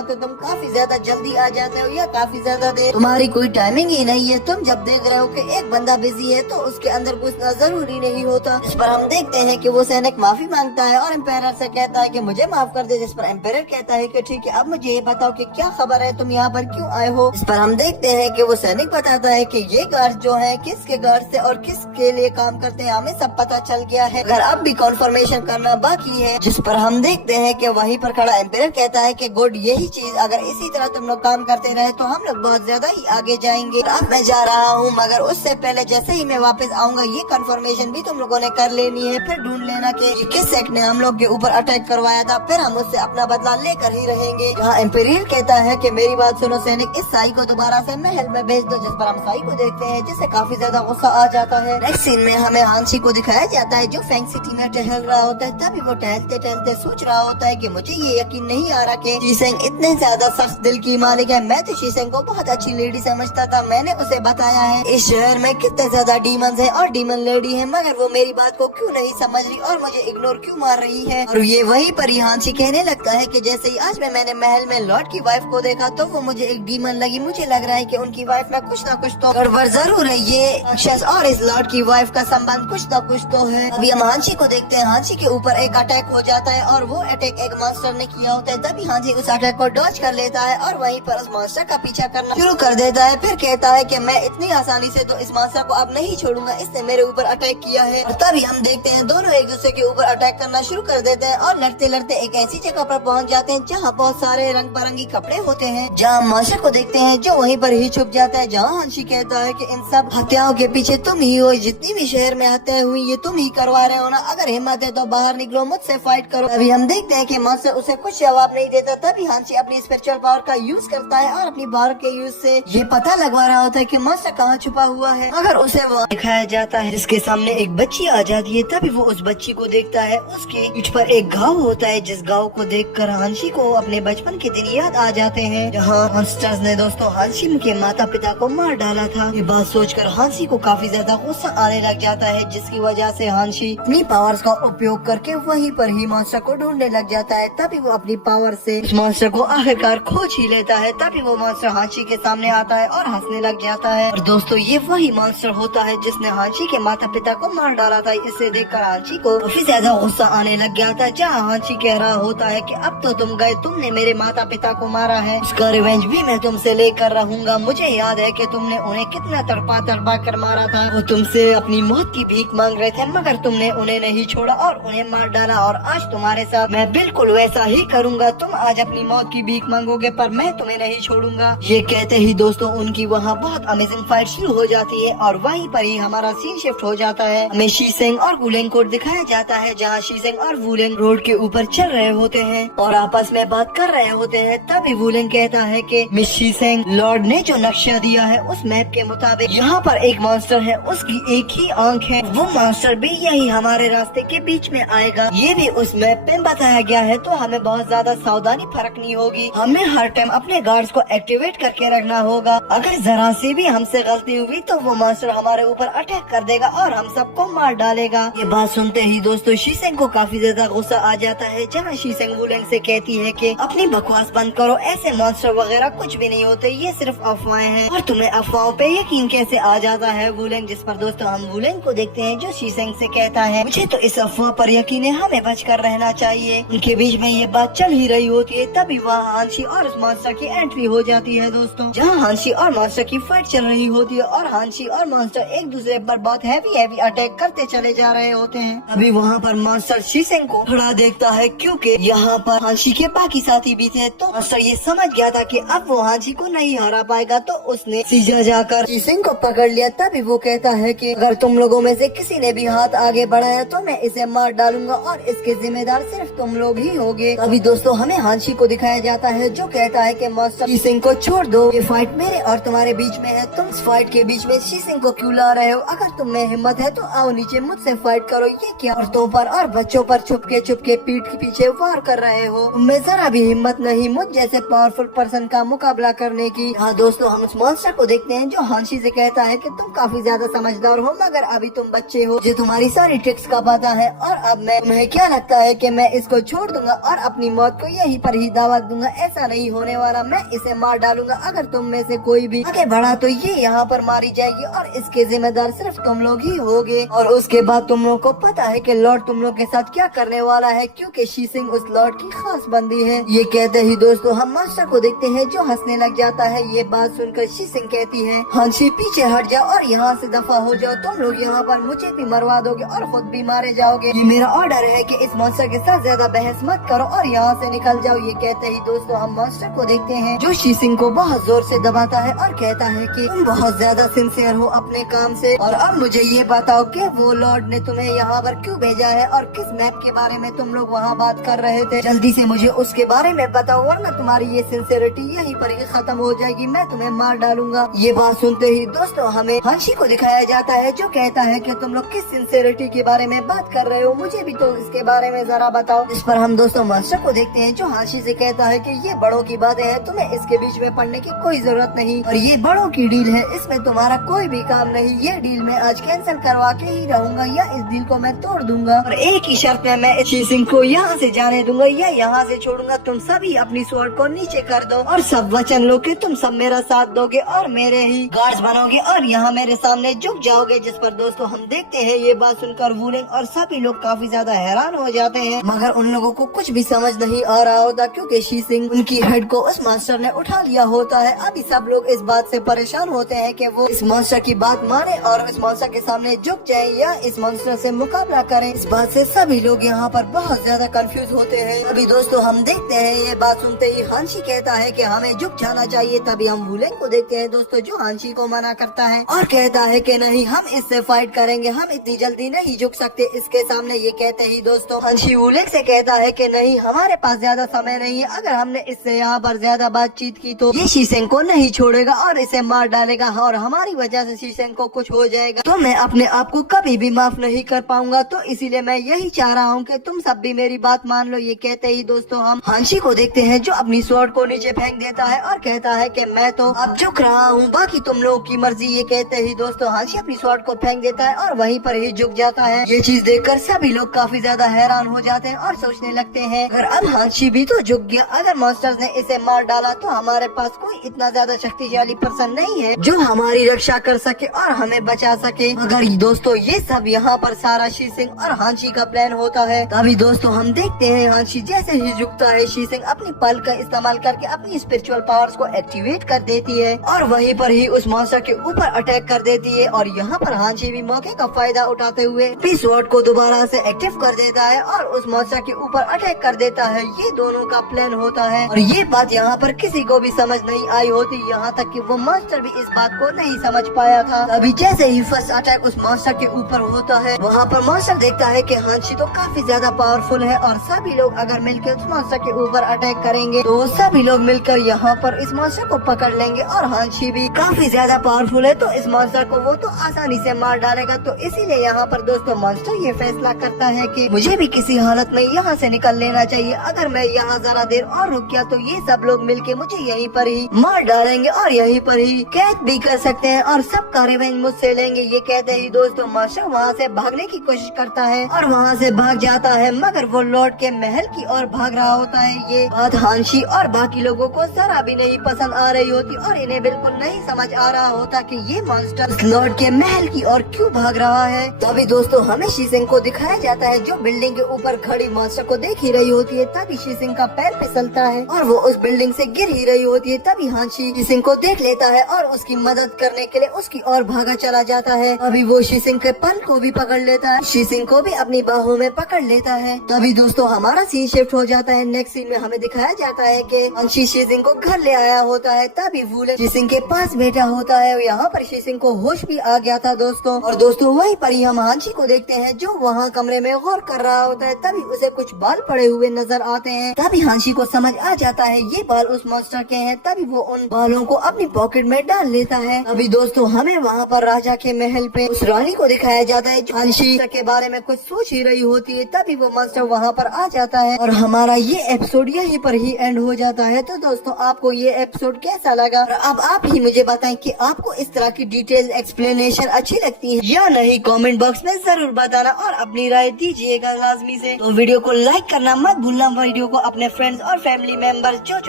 तो तुम काफी ज्यादा जल्दी आ जाते हो या काफी ज्यादा देर, तुम्हारी कोई टाइमिंग ही नहीं है। तुम जब देख रहे हो कि एक बंदा बिजी है तो उसके अंदर घुसना जरूरी नहीं होता। इस पर हम देखते हैं कि वो सैनिक माफी मांगता है और एम्पायर से कहता है कि मुझे माफ कर दे, जिस पर एम्पायर कहता है कि ठीक है, अब मुझे ये बताओ कि क्या खबर है, तुम यहाँ पर क्यों आए हो। इस पर हम देखते हैं कि वो सैनिक बताता है कि ये गार्ड जो है किसके गार्ड से और किसके लिए काम करते हैं हमें सब पता चल गया है, अगर अब भी कॉन्फर्मेशन करना बाकी है। जिस पर हम देखते हैं कि वहीं पर खड़ा एम्पायर कहता है कि गुड, यही चीज अगर इसी तरह तुम लोग काम करते रहे तो हम लोग बहुत ज्यादा ही आगे जाएंगे। अब मैं जा रहा हूँ, मगर उससे पहले जैसे ही मैं वापस आऊंगा ये कंफर्मेशन भी तुम लोगों ने कर लेनी है, फिर ढूंढ लेना कि किस सेक्ट ने हम लोग के ऊपर अटैक करवाया था, फिर हम उससे अपना बदला लेकर ही रहेंगे। यहाँ एम्पायर कहता है कि मेरी बात सुनो सैनिक, इस साई को दोबारा से महल में भेज दो। जिस पर हम साई को देखते हैं जिससे काफी ज्यादा गुस्सा आ जाता है। नेक्स्ट सीन में हमें हांसी को दिखाया जाता है जो फैंग सिटी में टहल रहा होता है। तभी वो टहलते टहलते सोच रहा होता है कि मुझे ये यकीन नहीं आ रहा कि शीसेंग इतने ज्यादा सख्त दिल की मालिक है। मैं तो शीसेंग को बहुत अच्छी लेडी समझता था, मैंने उसे बताया है इस शहर में कितने ज्यादा डीमंस हैं और डीमन लेडी है, मगर वो मेरी बात को क्यों नहीं समझ रही और मुझे इग्नोर क्यों मार रही है। और ये वहीं पर ही हांसी कहने लगता है कि जैसे ही आज मैंने महल में लॉर्ड की वाइफ को देखा तो वो मुझे एक डीमन लगी, मुझे लग रहा है कि उनकी वाइफ में कुछ ना कुछ तो गड़बड़ जरूर है, ये राक्षस और इस लॉर्ड की वाइफ का संबंध कुछ ना कुछ तो है। अभी हम हांसी को देखते हैं, हांसी के ऊपर एक अटैक हो जाता है और वो अटैक एक मॉन्स्टर ने किया होता है। तभी हांसी उस अटैक को डॉज कर लेता है और वहीं पर उस मॉन्स्टर का पीछा करना शुरू कर देता है। फिर कहता है कि मैं इतनी आसानी से तो इस मॉन्स्टर को अब नहीं छोड़ूंगा, इसने मेरे ऊपर अटैक किया है। और तभी हम देखते हैं दोनों एक दूसरे के ऊपर अटैक करना शुरू कर देते हैं और लड़ते लड़ते एक ऐसी जगह पर पहुंच जाते हैं जहाँ बहुत सारे रंग बिरंगी कपड़े होते हैं। जहाँ मॉन्स्टर को देखते हैं जो वहीं पर ही छुप जाता है। जहाँ हांसी कहता है कि इन सब हत्याओं के पीछे तुम ही हो, जितनी भी शहर में हत्याएं हुई ये तुम ही करवा रहे हो ना, अगर हिम्मत है तो बाहर निकलो, मुझसे फाइट करो। अभी हम देखते हैं कि मॉन्स्टर उसे कुछ जवाब नहीं देता। तभी हांसी अपनी स्पिरिचुअल पावर का यूज करता है और अपनी पावर के यूज से ये पता लगवा रहा होता है कि मॉन्स्टर कहाँ छुपा हुआ है, अगर उसे वो दिखाया जाता है जिसके सामने एक बच्ची आ जाती है। तभी वो उस बच्ची को देखता है, उसके पीठ पर एक घाव होता है, जिस घाव को देखकर हांसी को अपने बचपन के दिन याद आ जाते हैं जहाँ मॉन्स्टर्स ने दोस्तों हांसी के माता पिता को मार डाला था। ये बात सोचकर हांसी को काफी ज्यादा गुस्सा आने लग जाता है, जिसकी वजह से हांसी अपनी पावर्स का उपयोग करके वहीं पर ही मॉन्स्टर को ढूंढने लग जाता है। तभी वो अपनी पावर से उस मॉन्स्टर को आखिरकार खोज ही लेता है। तभी वो मॉन्स्टर हांसी के सामने आता है और हंसने लग जाता है। और दोस्तों ये वही मॉन्स्टर होता है जिसने हांसी के माता पिता को मार डाला था। इसे देखकर हांसी को काफी ज्यादा गुस्सा आने लग गया था। जहाँ हांसी कह रहा होता है कि अब तो तुम गए, तुमने मेरे माता पिता को मारा है, उसका रिवेंज भी मैं तुमसे लेकर रहूंगा। मुझे याद है कि तुमने उन्हें कितना तड़पा तड़पा कर मारा था, वो तुमसे अपनी मौत की भीख मांग रहे थे, मगर तुमने उन्हें नहीं छोड़ा और उन्हें मार डाला। और आज तुम्हारे साथ मैं बिल्कुल वैसा ही करूंगा, तुम आज अपनी मौत की भीख मांगोगे पर मैं तुम्हें नहीं छोड़ूंगा। ये कहते ही दोस्तों उनकी वहाँ बहुत अमेजिंग फाइट शुरू हो जाती है और वहीं पर ही हमारा सीन शिफ्ट हो जाता है। हमें शीसेंग और वुलेंग को दिखाया जाता है जहाँ शीसेंग और वुलेंग रोड के ऊपर चल रहे होते हैं और आपस में बात कर रहे होते हैं। तभी वुलेंग कहता है कि मिस शीसेंग, लॉर्ड ने जो नक्शा दिया है उस मैप के मुताबिक यहाँ पर एक मॉन्स्टर है, उसकी एक ही आंख है, वो मॉन्स्टर भी यही हमारे रास्ते के बीच में आएगा। ये भी उस मैप पे बताया गया है, तो हमें बहुत ज्यादा सावधानी बरतनी होगी। हमें हर टाइम अपने गार्ड्स को एक्टिवेट करके रखना होगा। अगर जरा से भी हमसे गलती हुई तो वो मॉन्स्टर हमारे ऊपर अटैक कर देगा और हम सबको मार डालेगा। ये बात सुनते ही दोस्तों शीसेंग को काफी ज्यादा गुस्सा आ जाता है। जहाँ शीसेंग वुलेंग से कहती है कि अपनी बकवास बंद करो, ऐसे मॉन्स्टर वगैरह कुछ भी नहीं होते, ये सिर्फ अफवाहें हैं और तुम्हें अफवाहों पे यकीन कैसे आ जाता है वुलेंग। जिस पर दोस्तों हम वुलेंग को देखते हैं जो शीसेंग से कहता है मुझे तो इस अफवाह पर यकीन है, हमें बच कर रहना चाहिए। उनके बीच में ये बात चल ही रही होती है तभी वहाँ हांसी और उस मॉन्स्टर की एंट्री हो जाती है दोस्तों। जहाँ हांसी और मॉन्स्टर की फाइट चल रही होती है और हांसी और मॉन्स्टर एक दूसरे पर बहुत हैवी अटैक करते चले जा रहे होते हैं। अभी वहाँ पर मॉन्स्टर शीसेंग को खड़ा देखता है क्योंकि यहाँ पर हांसी के बाकी साथी भी थे, तो मॉन्स्टर ये समझ गया था कि अब वो हांसी को नहीं हरा पाएगा, तो उसने सीधा जाकर शीसेंग को पकड़ लिया। तभी वो कहता है कि अगर तुम लोगों में से किसी ने भी हाथ आगे बढ़ाया तो मैं इसे मार डालूंगा और इसके जिम्मेदार सिर्फ तुम लोग ही होगे। अभी दोस्तों हमें हांसी को दिखाया जाता है जो कहता है कि मास्टर शीसेंग को छोड़ दो, ये फाइट मेरे और तुम्हारे बीच में है, तुम इस फाइट के बीच में शीसेंग को क्यों ला रहे हो? अगर तुम में हिम्मत है तो आओ नीचे मुझसे फाइट करो। ये क्या औरतों पर और बच्चों पर छुपके छुपके पीठ के पीछे वार कर रहे हो? तुम्हें जरा भी हिम्मत नहीं मुझ जैसे पावरफुल पर्सन का मुकाबला करने की। हाँ दोस्तों हम उस मॉन्स्टर को देखते हैं जो हांसी से कहता है कि तुम काफी ज्यादा समझदार हो मगर अभी तुम बच्चे हो, मुझे तुम्हारी सारी ट्रिक्स का पता है और अब मैं तुम्हें क्या लगता है कि मैं इसको छोड़ दूंगा और अपनी मौत को यहीं पर ही दावत दूंगा? ऐसा नहीं होने वाला, मैं इसे मार डालूंगा। अगर तुम में से कोई भी आगे बढ़ा तो ये यहाँ पर मारी जाएगी और इसके जिम्मेदार सिर्फ तुम लोग ही होगे। और उसके बाद तुम लोग को पता है कि लॉर्ड तुम लोग के साथ क्या करने वाला है, क्योंकि शी सिंह उस लॉर्ड की खास बंदी है। ये कहते ही दोस्तों हम मास्टर को देखते हैं जो हंसने लग जाता है। ये बात सुनकर शी सिंह कहती है, हांशी पीछे हट जाओ और यहाँ से दफा हो जाओ। तुम लोग यहाँ पर मुझे भी मरवा दोगे और खुद भी मारे जाओगे। ये मेरा ऑर्डर है कि इस मॉन्स्टर के साथ ज्यादा बहस मत करो और यहाँ से निकल जाओ। ये कहते ही दोस्तों हम मॉन्स्टर को देखते हैं जो शी सिंह को बहुत जोर से दबाता है और कहता है कि तुम बहुत ज्यादा सिंसियर हो अपने काम से। और अब मुझे ये बताओ कि वो लॉर्ड ने तुम्हें यहाँ पर क्यों भेजा है और किस मैप के बारे में तुम लोग वहाँ बात कर रहे थे? जल्दी से मुझे उसके बारे में बताओ वरना तुम्हारी ये सिंसियरिटी यहीं पर ही खत्म हो जाएगी, मैं तुम्हें मार डालूंगा। ये बात सुनते ही दोस्तों हमें हांशी को दिखाया जाता है जो कहता है कि तुम लोग किस सिंसियरिटी के बारे में बात कर रहे हो, मुझे भी तो इसके बारे में जरा बताओ। इस पर हम दोस्तों मास्टर को देखते हैं जो हांशी से कहता है कि ये बड़ों की बातें हैं, तुम्हें इसके बीच में पढ़ने की कोई जरूरत नहीं और ये बड़ों की डील है, इसमें तुम्हारा कोई भी काम नहीं। ये डील मैं आज कैंसिल करवा के ही रहूंगा या इस डील को मैं तोड़ दूंगा और एक ही शर्त में मैं शी सिंह को यहाँ से जाने दूंगा या यहाँ से छोड़ूंगा। तुम सभी अपनी स्वॉर्ड को नीचे कर दो और सब वचन लो कि तुम सब मेरा साथ दोगे और मेरे ही गार्ड्स बनोगे और यहाँ मेरे सामने झुक जाओगे। जिस पर दोस्तों हम देखते हैं ये बात सुनकर वुलिंग और सभी लोग काफी ज्यादा हैरान हो जाते हैं, मगर उन लोगों को कुछ भी समझ नहीं आ रहा होता क्योंकि शी सिंह उनकी हेड को उस मास्टर ने उठा लिया होता है। अभी सब लोग इस बात से परेशान होते हैं कि वो इस मॉन्स्टर की बात माने और इस मॉन्स्टर के सामने झुक जाए या इस मॉन्स्टर से मुकाबला करें। इस बात से सभी लोग यहाँ पर बहुत ज्यादा कंफ्यूज होते हैं। अभी दोस्तों हम देखते हैं ये बात सुनते ही हांशी कहता है कि हमें झुक जाना चाहिए। तभी हम वुलिंग को देखते हैं दोस्तों जो हांशी को मना करता है और कहता है कि नहीं हम इससे फाइट करेंगे, हम इतनी जल्दी नहीं झुक सकते इसके सामने। ये कहते ही दोस्तों हांशी वुलिंग से कहता है कि नहीं हमारे पास ज्यादा समय नहीं है, अगर हमने इससे यहाँ पर ज्यादा बातचीत की तो ये शी सिंह को नहीं छोड़ेगा और इसे मार डालेगा और हमारी वजह से शी सिंह को कुछ हो जाएगा तो मैं अपने आप को कभी भी माफ नहीं कर पाऊंगा। तो इसीलिए मैं यही चाह रहा हूँ कि तुम सब भी मेरी बात मान लो। ये कहते ही दोस्तों हम हांशी को देखते हैं जो अपनी स्वॉर्ड को नीचे फेंक देता है और कहता है कि मैं तो अब झुक रहा हूँ, बाकी तुम लोगों की मर्जी। ये कहते ही दोस्तों हांशी अपनी स्वॉर्ड को फेंक देता है और वहीं पर ही झुक जाता है। ये चीज देखकर सभी लोग काफी ज्यादा हैरान हो जाते हैं और सोचने लगते हैं अगर अब हांशी भी तो झुक गया, अगर मॉन्स्टर्स ने इसे मार डाला तो हमारे पास कोई इतना ज्यादा शक्तिशाली पर्सन नहीं है जो हमारी रक्षा कर सके और हमें बचा सके। मगर दोस्तों ये सब यहाँ पर सारा शी सिंह और हांशी का प्लान होता है। तभी दोस्तों हम देखते हैं हांशी जैसे ही झुकता है शी सिंह अपनी पल का इस्तेमाल करके अपनी स्पिरिचुअल पावर्स को एक्टिवेट कर देती है और वहीं पर ही उस मॉन्स्टर के ऊपर अटैक कर देती है। और यहाँ पर हांशी भी मौके का फायदा उठाते हुए अपनी स्वॉर्ड को दोबारा से एक्टिव कर देता है और उस मॉन्स्टर के ऊपर अटैक कर देता है। ये दोनों का प्लान होता है और ये बात यहाँ पर किसी को भी समझ नहीं आई होती, यहाँ तक कि वो मॉन्स्टर भी इस बात को नहीं समझ पाया था। अभी जैसे ही फर्स्ट अटैक उस मॉन्स्टर के ऊपर होता है वहाँ पर मॉन्स्टर देखता है कि हांशी तो काफी ज्यादा पावरफुल है और सभी लोग अगर मिलकर उस मॉन्स्टर के ऊपर अटैक करेंगे तो वो सभी लोग मिलकर यहाँ पर इस मॉन्स्टर को पकड़ लेंगे और हांशी भी काफी ज्यादा पावरफुल है तो इस मॉन्स्टर को वो तो आसानी से मार डालेगा। तो इसीलिए यहाँ पर दोस्तों मॉन्स्टर ये फैसला करता है कि मुझे भी किसी हालत में यहाँ से निकल लेना चाहिए, अगर मैं यहाँ जरा देर और रुक गया तो ये सब लोग मिलके मुझे यहीं पर ही मार डालेंगे और यहीं पर ही कैद भी कर सकते हैं और सबका रिवेंज मुझसे लेंगे। ये कहते ही दोस्तों मॉन्स्टर वहाँ से भागने की कोशिश करता है और वहाँ से भाग जाता है, मगर वो लॉर्ड के महल की ओर भाग रहा होता है। ये बात हांशी और बाकी लोगों को जरा भी नहीं पसंद आ रही होती और इन्हें बिल्कुल नहीं समझ आ रहा होता कि ये मॉन्स्टर लॉर्ड के महल की ओर क्यों भाग रहा है। तभी दोस्तों हमें शी सिंह को दिखाया जाता है जो बिल्डिंग के ऊपर खड़ी मॉन्स्टर को देख ही रही होती है। तभी शी सिंह का पैर फिसलता है और वो उस बिल्डिंग से गिर ही रही होती है। तभी हांशी शी सिंह को देख लेता है और उसकी मदद करने के लिए उसकी ओर भागा चला जाता है। अभी वो शी सिंह के पल को भी पकड़ लेता है, शी सिंह को भी अपनी बाहों में पकड़ लेता है। तभी दोस्तों हमारा सीन शिफ्ट हो जाता है। नेक्स्ट सीन में हमें दिखाया जाता है कि हांशी शी सिंह को घर ले आया होता है। तभी वुलिंग शी सिंह के पास बैठा होता है। यहाँ पर शी सिंह को होश भी आ गया था दोस्तों। और दोस्तों वहीं पर ही हम हांशी को देखते हैं जो वहाँ कमरे में गौर कर रहा होता है। तभी उसे कुछ बाल पड़े हुए नजर आते हैं। तभी हांशी को समझ आ जाता है ये बाल उस मॉन्स्टर के हैं। तभी वो उन बालों को अपनी पॉकेट में डाल लेता है। अभी दोस्तों हमें वहाँ पर राजा के महल पे उस रानी को दिखाया जाता है जो हांशी के बारे में कुछ सोच ही रही होती है। तभी वो मॉन्स्टर वहाँ पर आ जाता है और हमारा ये एपिसोड यहीं पर ही एंड हो जाता है। तो दोस्तों आपको ये एपिसोड कैसा लगा और अब आप ही मुझे बताएं कि आपको इस तरह की डिटेल एक्सप्लेनेशन अच्छी लगती है या नहीं, कमेंट बॉक्स में जरूर बताना और अपनी राय दीजिएगा लाजमी से। तो वीडियो को लाइक करना मत भूलना, वीडियो को अपने फ्रेंड्स और फैमिली मेंबर्स जो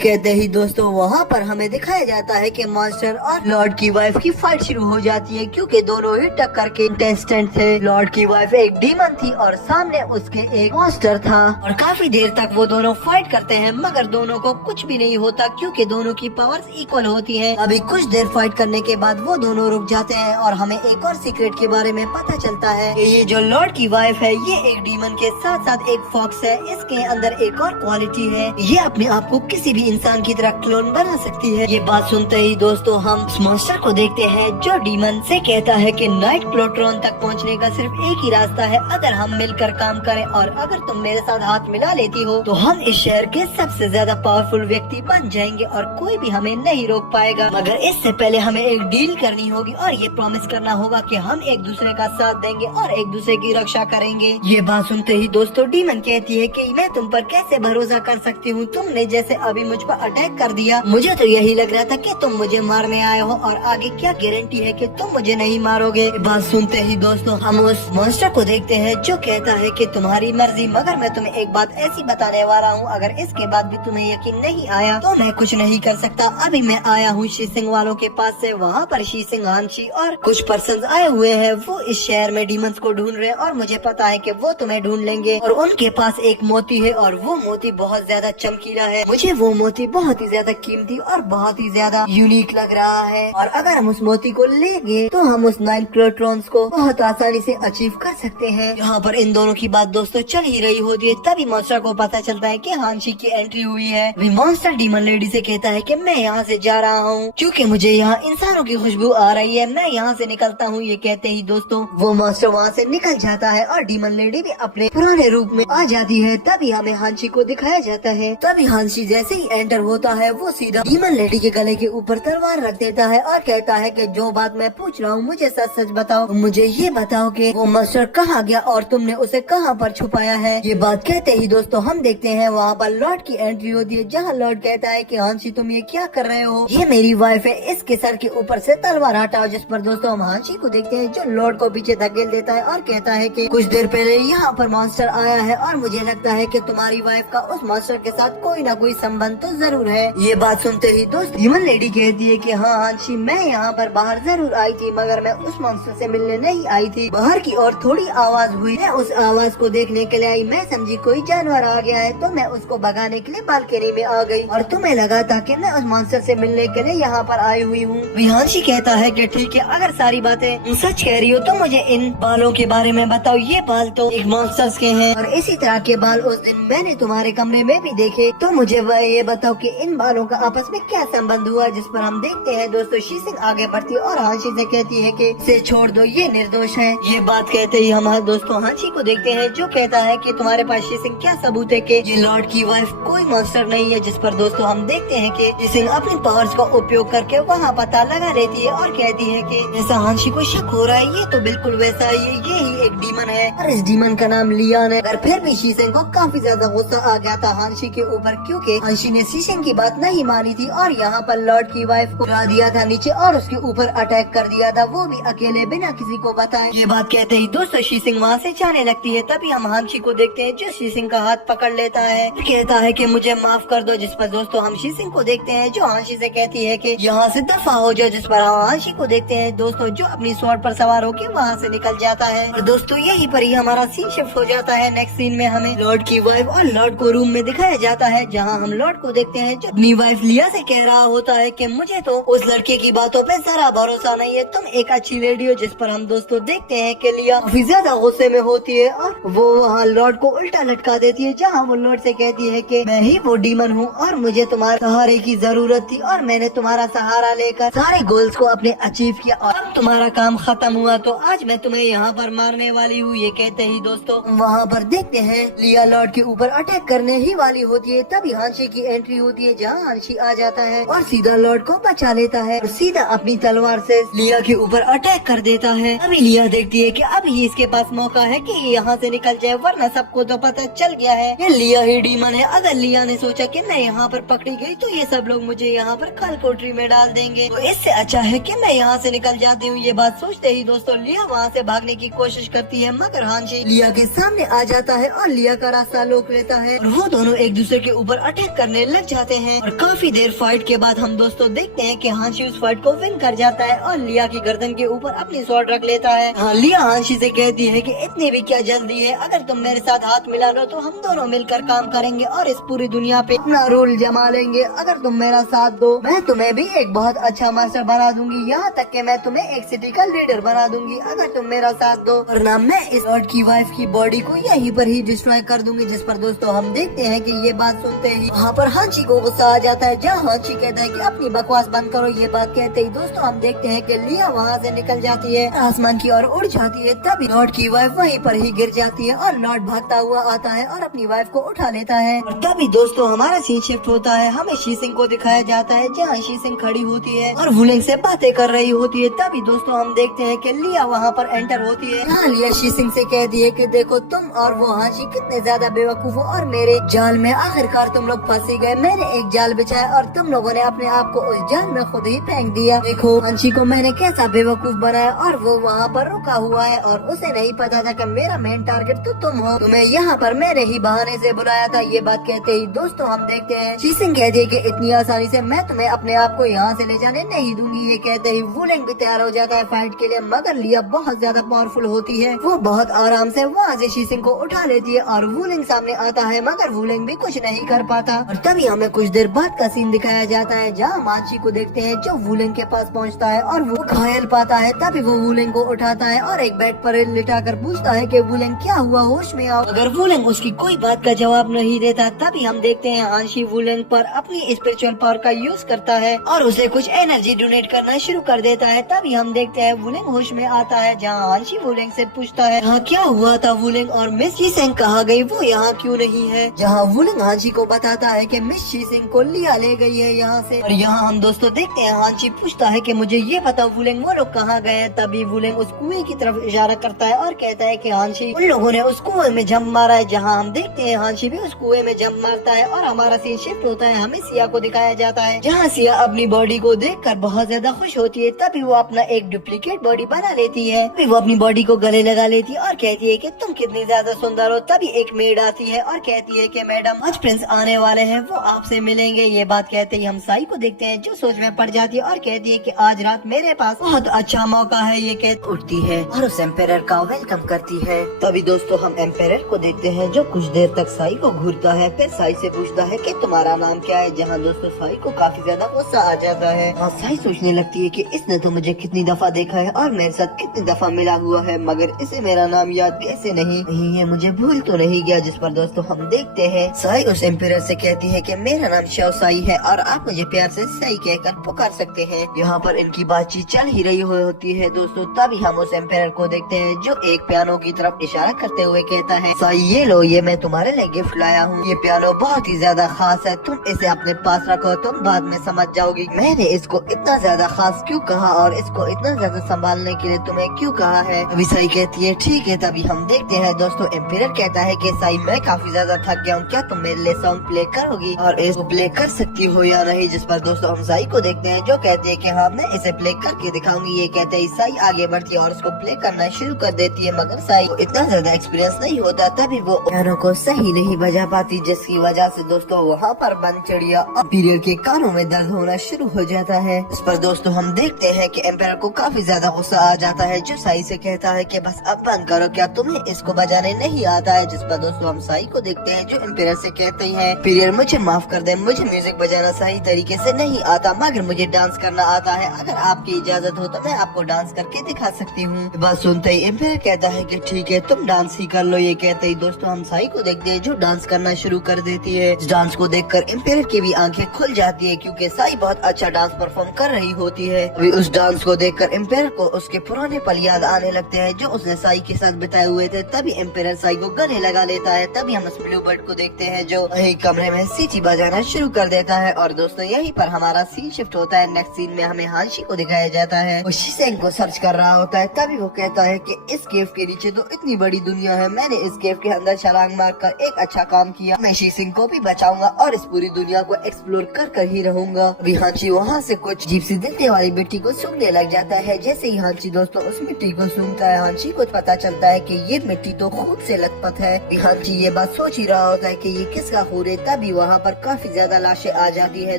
कहते ही दोस्तों वहाँ पर हमें दिखाया जाता है कि मॉन्स्टर और लॉर्ड की वाइफ की फाइट शुरू हो जाती है, क्योंकि दोनों ही टक्कर के कंटेस्टेंट थे। लॉर्ड की वाइफ एक डीमन थी और सामने उसके एक मॉन्स्टर था और काफी देर तक वो दोनों फाइट करते हैं, मगर दोनों को कुछ भी नहीं होता क्योंकि दोनों की पावर्स इक्वल होती है। अभी कुछ देर फाइट करने के बाद वो दोनों रुक जाते हैं और हमें एक और सीक्रेट के बारे में पता चलता है कि ये जो लॉर्ड की वाइफ है ये एक डीमन के साथ साथ एक फॉक्स है। इसके अंदर एक और क्वालिटी है, ये अपने आप को किसी भी इंसान की तरह क्लोन बना सकती है। ये बात सुनते ही दोस्तों हम मॉन्स्टर को देखते हैं जो डीमन से कहता है कि नाइट प्लोट्रॉन तक पहुंचने का सिर्फ एक ही रास्ता है, अगर हम मिलकर काम करें और अगर तुम मेरे साथ हाथ मिला लेती हो तो हम इस शहर के सबसे ज्यादा पावरफुल व्यक्ति बन जाएंगे और कोई भी हमें नहीं रोक पाएगा। मगर इससे पहले हमें एक डील करनी होगी और ये प्रॉमिस करना होगा कि हम एक दूसरे का साथ देंगे और एक दूसरे की रक्षा करेंगे। ये बात सुनते ही दोस्तों डीमन कहती है कि मैं तुम पर कैसे भरोसा कर सकती हूँ, तुमने जैसे अभी मुझ पर अटैक कर दिया, मुझे तो यही लग रहा था कि तुम मुझे मारने आए हो और आगे क्या गारंटी है कि तुम मुझे नहीं मारोगे। बात सुनते ही दोस्तों हम उस मॉन्स्टर को देखते हैं जो कहता है कि तुम्हारी मर्जी, मगर मैं तुम्हें एक बात ऐसी बताने वाला हूँ, अगर इसके बाद भी तुम्हें यकीन नहीं आया तो मैं कुछ नहीं कर सकता। अभी मैं आया हूँ शीसिंग वालों के पास से, वहाँ पर शीसिंग, हांशी और कुछ पर्सन आए हुए हैं। वो इस शहर में डीमंस को ढूंढ रहे हैं और मुझे पता है कि वो तुम्हें ढूंढ लेंगे और उनके पास एक मोती है और वो मोती बहुत ज्यादा चमकीला है। मुझे वो मोती बहुत ही ज्यादा कीमती और बहुत ही ज्यादा यूनिक लग रहा है और अगर हम उस मोती को लेंगे तो हम उस 9 प्रोटॉन्स को बहुत आसानी से अचीव कर सकते हैं। यहाँ पर इन दोनों की बात दोस्तों चल ही रही होती है, तभी मॉन्स्टर को पता चलता है कि हांशी की एंट्री हुई है। मॉन्स्टर डीमन लेडी से कहता है कि मैं यहाँ से जा रहा हूँ क्योंकि मुझे यहाँ इंसानों की खुशबू आ रही है, मैं यहाँ से निकलता हूँ। ये कहते ही दोस्तों वो मॉन्स्टर वहाँ से निकल जाता है और डीमन लेडी भी अपने पुराने रूप में आ जाती है। तभी हमें हांशी को दिखाया जाता है। तभी हांशी जैसे ही एंटर होता है वो सीधा डीमन लेडी के गले के ऊपर तलवार रख देता है और कहता है कि जो बात मैं पूछ रहा हूँ मुझे सच सच बताओ, मुझे ये बताओ कि वो मॉन्स्टर कहाँ गया और तुमने उसे कहाँ पर छुपाया है। ये बात कहते ही दोस्तों हम देखते हैं वहाँ पर लॉर्ड की एंट्री होती है, जहाँ लॉर्ड कहता है कि हांशी तुम ये क्या कर रहे हो, ये मेरी वाइफ है, इसके सर के ऊपर से तलवार हटाओ। जिस पर दोस्तों हम हांशी को देखते हैं जो लॉर्ड को पीछे धकेल देता है और कहता है कि कुछ देर पहले यहाँ पर मॉन्स्टर आया है और मुझे लगता है कि तुम्हारी वाइफ का उस मॉन्स्टर के साथ कोई ना कोई संबंध तो जरूर है। ये बात सुनते ही दोस्त डीमन लेडी कहती है कि हाँ हांशी मैं यहाँ पर बाहर जरूर आई थी, मगर मैं उस मॉन्स्टर से मिलने नहीं आई थी। बाहर की ओर थोड़ी आवाज हुई, मैं उस आवाज को देखने के लिए आई, मैं समझी कोई जानवर आ गया है तो मैं उसको भगाने के लिए बालकनी में आ गई और तुम्हें लगा था कि मैं उस मॉन्स्टर से मिलने के लिए यहाँ पर आई हुई हूँ। हांशी कहता है कि ठीक है, अगर सारी बातें सच कह रही हो तो मुझे इन बालों के बारे में बताओ। ये बाल तो एक मॉन्स्टर्स के हैं और इसी तरह के बाल उस दिन मैंने तुम्हारे कमरे में भी देखे, तो मुझे वह ये बताओ कि इन बालों का आपस में क्या संबंध हुआ। जिस पर हम देखते हैं दोस्तों शीसिंग आगे बढ़ती है और हांशी से कहती है कि इसे छोड़ दो, ये निर्दोष है। ये बात कहते ही हमारे दोस्तों हांशी को देखते हैं जो कहता है कि तुम्हारे पास शीसिंग क्या सबूत है कि ये लॉर्ड की वाइफ कोई मॉन्स्टर नहीं है। जिस पर दोस्तों हम देखते हैं कि शीसिंग अपनी पावर्स का उपयोग करके वहाँ पता लगा लेती है और कहती है कि ऐसा हांशी को शक हो रहा है, ये तो बिल्कुल वैसा ही है, ये ही एक डीमन है और इस डीमन का नाम लियान है। और फिर भी शीसिंग को काफी ज्यादा गुस्सा आ गया था हांशी के ऊपर, क्योंकि हांशी ने शीसिंग की बात नहीं मानी थी और यहाँ पर लॉर्ड की वाइफ को गिरा दिया था नीचे और उसके ऊपर अटैक कर दिया था, वो भी अकेले बिना किसी को बताए। ये बात कहते ही दोस्तों शीसिंग वहाँ से जाने लगती है। तभी हम हांशी को देखते हैं जो शीसिंग का हाथ पकड़ लेता है, कहता है कि मुझे माफ कर दो। जिस पर दोस्तों हम शीसिंग को देखते हैं जो हांशी से कहती है कि यहाँ से दफा हो जाओ। जिस पर हम हांशी को देखते हैं दोस्तों जो अपनी स्वॉर्ड पर सवार होकर वहाँ से निकल जाता है और दोस्तों यही पर ही हमारा सीन शिफ्ट हो जाता है। नेक्स्ट सीन में हमें लॉर्ड की वाइफ और लॉर्ड को रूम में दिखाया जाता है, जहाँ हम लॉर्ड को देखते हैं जो अपनी वाइफ लिया से कह रहा होता है कि मुझे तो उस लड़के की बातों पे जरा भरोसा नहीं है, तुम एक अच्छी लेडी हो। जिस पर हम दोस्तों देखते हैं कि लिया काफी ज्यादा गुस्से में होती है और वो वहाँ लॉर्ड को उल्टा लटका देती है, जहाँ वो लॉर्ड से कहती है कि मैं ही वो डीमन हूँ और मुझे तुम्हारे सहारे की जरूरत थी और मैंने तुम्हारा सहारा लेकर सारे गोल्स को अपने अचीव किया और अब तुम्हारा काम खत्म हुआ, तो आज मैं तुम्हें यहाँ पर मारने वाली हूँ। ये कहते ही दोस्तों वहाँ पर देखते हैं लिया लॉर्ड के ऊपर अटैक करने ही वाली होती है। तभी हांशी की एंट्री होती है, जहाँ हांशी आ जाता है और सीधा लॉर्ड को बचा लेता है और सीधा अपनी तलवार से लिया के ऊपर अटैक कर देता है। अभी लिया देखती है कि अभी इसके पास मौका है कि ये यहाँ से निकल जाए, वरना सबको तो पता चल गया है ये लिया ही डीमन है। अगर लिया ने सोचा कि मैं यहाँ पर पकड़ी गई तो ये सब लोग मुझे यहाँ पर काल कोठरी में डाल देंगे, तो इससे अच्छा है कि मैं यहाँ से निकल जाती हूँ। ये बात सोचते ही दोस्तों दोस्तों लिया वहाँ से भागने की कोशिश करती है, मगर हांशी लिया के सामने आ जाता है और लिया का रास्ता रोक लेता है और वो दोनों एक दूसरे के ऊपर अटैक करने लग जाते हैं। और काफी देर फाइट के बाद हम दोस्तों देखते हैं कि हांशी उस फाइट को विन कर जाता है और लिया की गर्दन के ऊपर अपनी स्वॉर्ड रख लेता है। हाँ, लिया हांशी से कहती है कि इतनी भी क्या जल्दी है, अगर तुम मेरे साथ हाथ मिला लो तो हम दोनों मिलकर काम करेंगे और इस पूरी दुनिया पे अपना रूल जमा लेंगे। अगर तुम मेरा साथ दो मैं तुम्हें भी एक बहुत अच्छा मास्टर बना दूंगी, यहाँ तक कि मैं तुम्हें एक सिटी का लीडर बना दूंगी अगर तुम मेरा साथ दो, वरना मैं इस लॉर्ड की वाइफ की बॉडी को यहीं पर ही डिस्ट्रॉय कर दूंगी। जिस पर दोस्तों हम देखते हैं कि ये बात सुनते ही वहाँ पर हांची को गुस्सा आ जाता है, जहाँ हांची कहता है कि अपनी बकवास बंद करो। ये बात कहते ही दोस्तों हम देखते हैं कि लिया वहाँ से निकल जाती है, आसमान की ओर उड़ जाती है। तभी लॉर्ड की वाइफ वहीं पर ही गिर जाती है और लॉर्ड भागता हुआ आता है और अपनी वाइफ को उठा लेता है। और तभी दोस्तों हमारा सीन शिफ्ट होता है, हमें शीसिंग को दिखाया जाता है, जहाँ शीसिंग खड़ी होती है और वुलिंग से बातें कर रही होती है। तभी दोस्तों हम देखते हैं कि लिया वहाँ पर एंटर होती है, जहाँ लिया शीसिंग से कहती है कि देखो तुम और वो हांची कितने ज्यादा बेवकूफ हो और मेरे जाल में आखिरकार तुम लोग फंसी गए। मैंने एक जाल बिछाया और तुम लोगों ने अपने आप को उस जाल में खुद ही फेंक दिया। देखो हांची को मैंने कैसा बेवकूफ बनाया और वो वहाँ पर रुका हुआ है और उसे नहीं पता था कि मेरा मेन टारगेट तो तुम हो, तुम्हें यहाँ पर मेरे ही बहाने से बुलाया था। ये बात कहते ही दोस्तों हम देखते हैं शीसिंग कहती है कि इतनी आसानी से मैं तुम्हें अपने आप को यहाँ से ले जाने नहीं दूंगी। ये कहते ही वुलिंग भी तैयार हो जाता है फाइट के लिए, मगर लिया बहुत ज्यादा पावरफुल होती है, वो बहुत आराम से वहाँ से शीसिंग को उठा लेती है और वुलिंग सामने आता है, मगर वुलिंग भी कुछ नहीं कर पाता। और तभी हमें कुछ देर बाद का सीन दिखाया जाता है, जहाँ मांची को देखते हैं जो वुलिंग के पास पहुँचता है और वो घायल पाता है। तभी वो वुलिंग को उठाता है और एक बेड पर लिटा कर पूछता है कि वुलिंग क्या हुआ, होश में आओ। अगर वुलिंग उसकी कोई बात का जवाब नहीं देता, तभी हम देखते हैं हांशी वुलिंग पर अपनी स्पिरिचुअल पावर का यूज करता है और उसे कुछ एनर्जी डोनेट करना शुरू कर देता है। तभी हम देखते हैं वुलिंग होश में आता है, जहाँ हांशी वुलिंग से पूछता है हाँ क्या हुआ था वुलिंग, और मिस शीसिंग कहाँ गई, वो यहाँ क्यों नहीं है। जहाँ वुलिंग हांची को बताता है कि मिस शीसिंग को लिया ले गई है यहाँ से। और यहाँ हम दोस्तों देखते हैं हांची पूछता है कि मुझे ये बताओ वुलिंग वो लोग कहाँ गए। तभी वुलिंग उस कुएं की तरफ इशारा करता है और कहता है कि हांची उन लोगों ने उस कुएं में जंप मारा है। जहाँ हम देखते हैं हांची भी उस कुएं में जंप मारता है और हमारा सीन शिफ्ट होता है, हमें सिया को दिखाया जाता है, जहाँ सिया अपनी बॉडी को देखकर बहुत ज्यादा खुश होती है। तभी वो अपना एक डुप्लीकेट बॉडी बना लेती है, तभी वो अपनी बॉडी को गले लगा लेती है और कहती है कि तुम कितनी ज्यादा सुंदर हो। तभी एक मेड आती है और कहती है कि मैडम आज प्रिंस आने वाले हैं, वो आपसे मिलेंगे। ये बात कहते ही हम साई को देखते हैं जो सोच में पड़ जाती है और कहती है कि आज रात मेरे पास बहुत अच्छा मौका है। ये कह उठती है और उस एम्पायर का वेलकम करती है। तभी दोस्तों हम एम्पायर को देखते हैं जो कुछ देर तक साई को घूरता है, फिर साई से पूछता है कि तुम्हारा नाम क्या है। जहाँ दोस्तों साई को काफी ज्यादा गुस्सा आ जाता है और साई सोचने लगती है कि इसने तो मुझे कितनी दफा देखा है और मेरे साथ कितनी दफा मिला हुआ है, मगर इसे मेरा नाम याद कैसे नहीं है, मुझे भूल तो नहीं गया। जिस पर दोस्तों हम देखते हैं साई उस एम्पायर से कहती है कि मेरा नाम शाओ साई है और आप मुझे प्यार से साई कहकर पुकार सकते हैं। यहाँ पर इनकी बातचीत चल ही रही होती है दोस्तों। तभी हम उस एम्पायर को देखते हैं जो एक पियानो की तरफ इशारा करते हुए कहता है साई ये लो, ये मैं तुम्हारे लिए गिफ्ट लाया हूँ। ये पियानो बहुत ही ज्यादा खास है, तुम इसे अपने पास रखो, तुम बाद में समझ जाओगी मैंने इसको इतना ज्यादा खास क्यों कहा और इसको इतना ज्यादा संभालने के लिए तुम्हें क्यों कहा है। अभी साई कहती है ठीक है। तभी हम देखते हैं दोस्तों एम्पायर कहता है कि साई मैं काफी ज्यादा थक गया हूँ, क्या तुम मेरे लिए सॉन्ग प्ले करोगी और इसको प्ले कर सकती हो या नहीं। जिस पर दोस्तों हम साई को देखते हैं जो कहती है कि हाँ मैं इसे प्ले करके दिखाऊंगी। ये कहते ही साई आगे बढ़ती है और उसको प्ले करना शुरू कर देती है, मगर साई को इतना ज्यादा एक्सपीरियंस नहीं होता, तभी वो पियानो को सही नहीं बजा पाती, जिसकी वजह से दोस्तों वहाँ पर बंद चिड़िया और एम्पायर के कानों में दर्द होना शुरू हो जाता है। इस पर दोस्तों हम देखते हैं कि एम्पायर को काफी ज्यादा गुस्सा आ जाता है, जो साई से कहता है कि बस अब बंद करो, क्या तुम्हें इसको बजाने नहीं आता है। जिस पर दोस्तों हम साई को देखते हैं जो एम्पायर से कहते हैं एम्पायर मुझे माफ कर दे, मुझे म्यूजिक बजाना सही तरीके से नहीं आता, मगर मुझे डांस करना आता है, अगर आपकी इजाजत हो तो मैं आपको डांस करके दिखा सकती हूँ। बात सुनते ही एम्पायर कहता है कि ठीक है तुम डांस ही कर लो। ये कहते ही दोस्तों हम साई को देखते हैं जो डांस करना शुरू कर देती है। इस डांस को देखकर एम्पायर की भी आंखें खुल जाती है, क्योंकि साई बहुत अच्छा डांस परफॉर्म कर रही होती है। अभी उस डांस को देखकर एम्पायर को उसके पुराने पल याद आने लगते हैं जो उसने साई के साथ बिताए हुए थे। तभी एम्पायर साई को गले लगा लेता है। तभी हम उस ब्लू बर्ड को देखते हैं जो वही कमरे में सीटी बजाना शुरू कर देता है। और दोस्तों यहीं पर हमारा सीन शिफ्ट होता है। नेक्स्ट सीन में हमें हांशी को दिखाया जाता है, वो शीसेंग को सर्च कर रहा होता है। तभी वो कहता है कि इस केव के नीचे तो इतनी बड़ी दुनिया है, मैंने इस केव के अंदर छलांग मारकर एक अच्छा काम किया, मैं शीसेंग को भी बचाऊंगा और इस पूरी दुनिया को एक्सप्लोर कर ही रहूंगा। अभी हांची वहाँ से कुछ अजीब सी दिखने वाली मिट्टी को सूंघने लग जाता है। जैसे ही हांची हांशी दोस्तों उस मिट्टी को सूंघता है। हांशी को पता चलता है कि ये मिट्टी तो खून से लथपथ है। हांशी ये बात सोच ही रहा होता है कि ये किसका खून है, तभी वहाँ पर काफी ज्यादा लाशें आ जाती है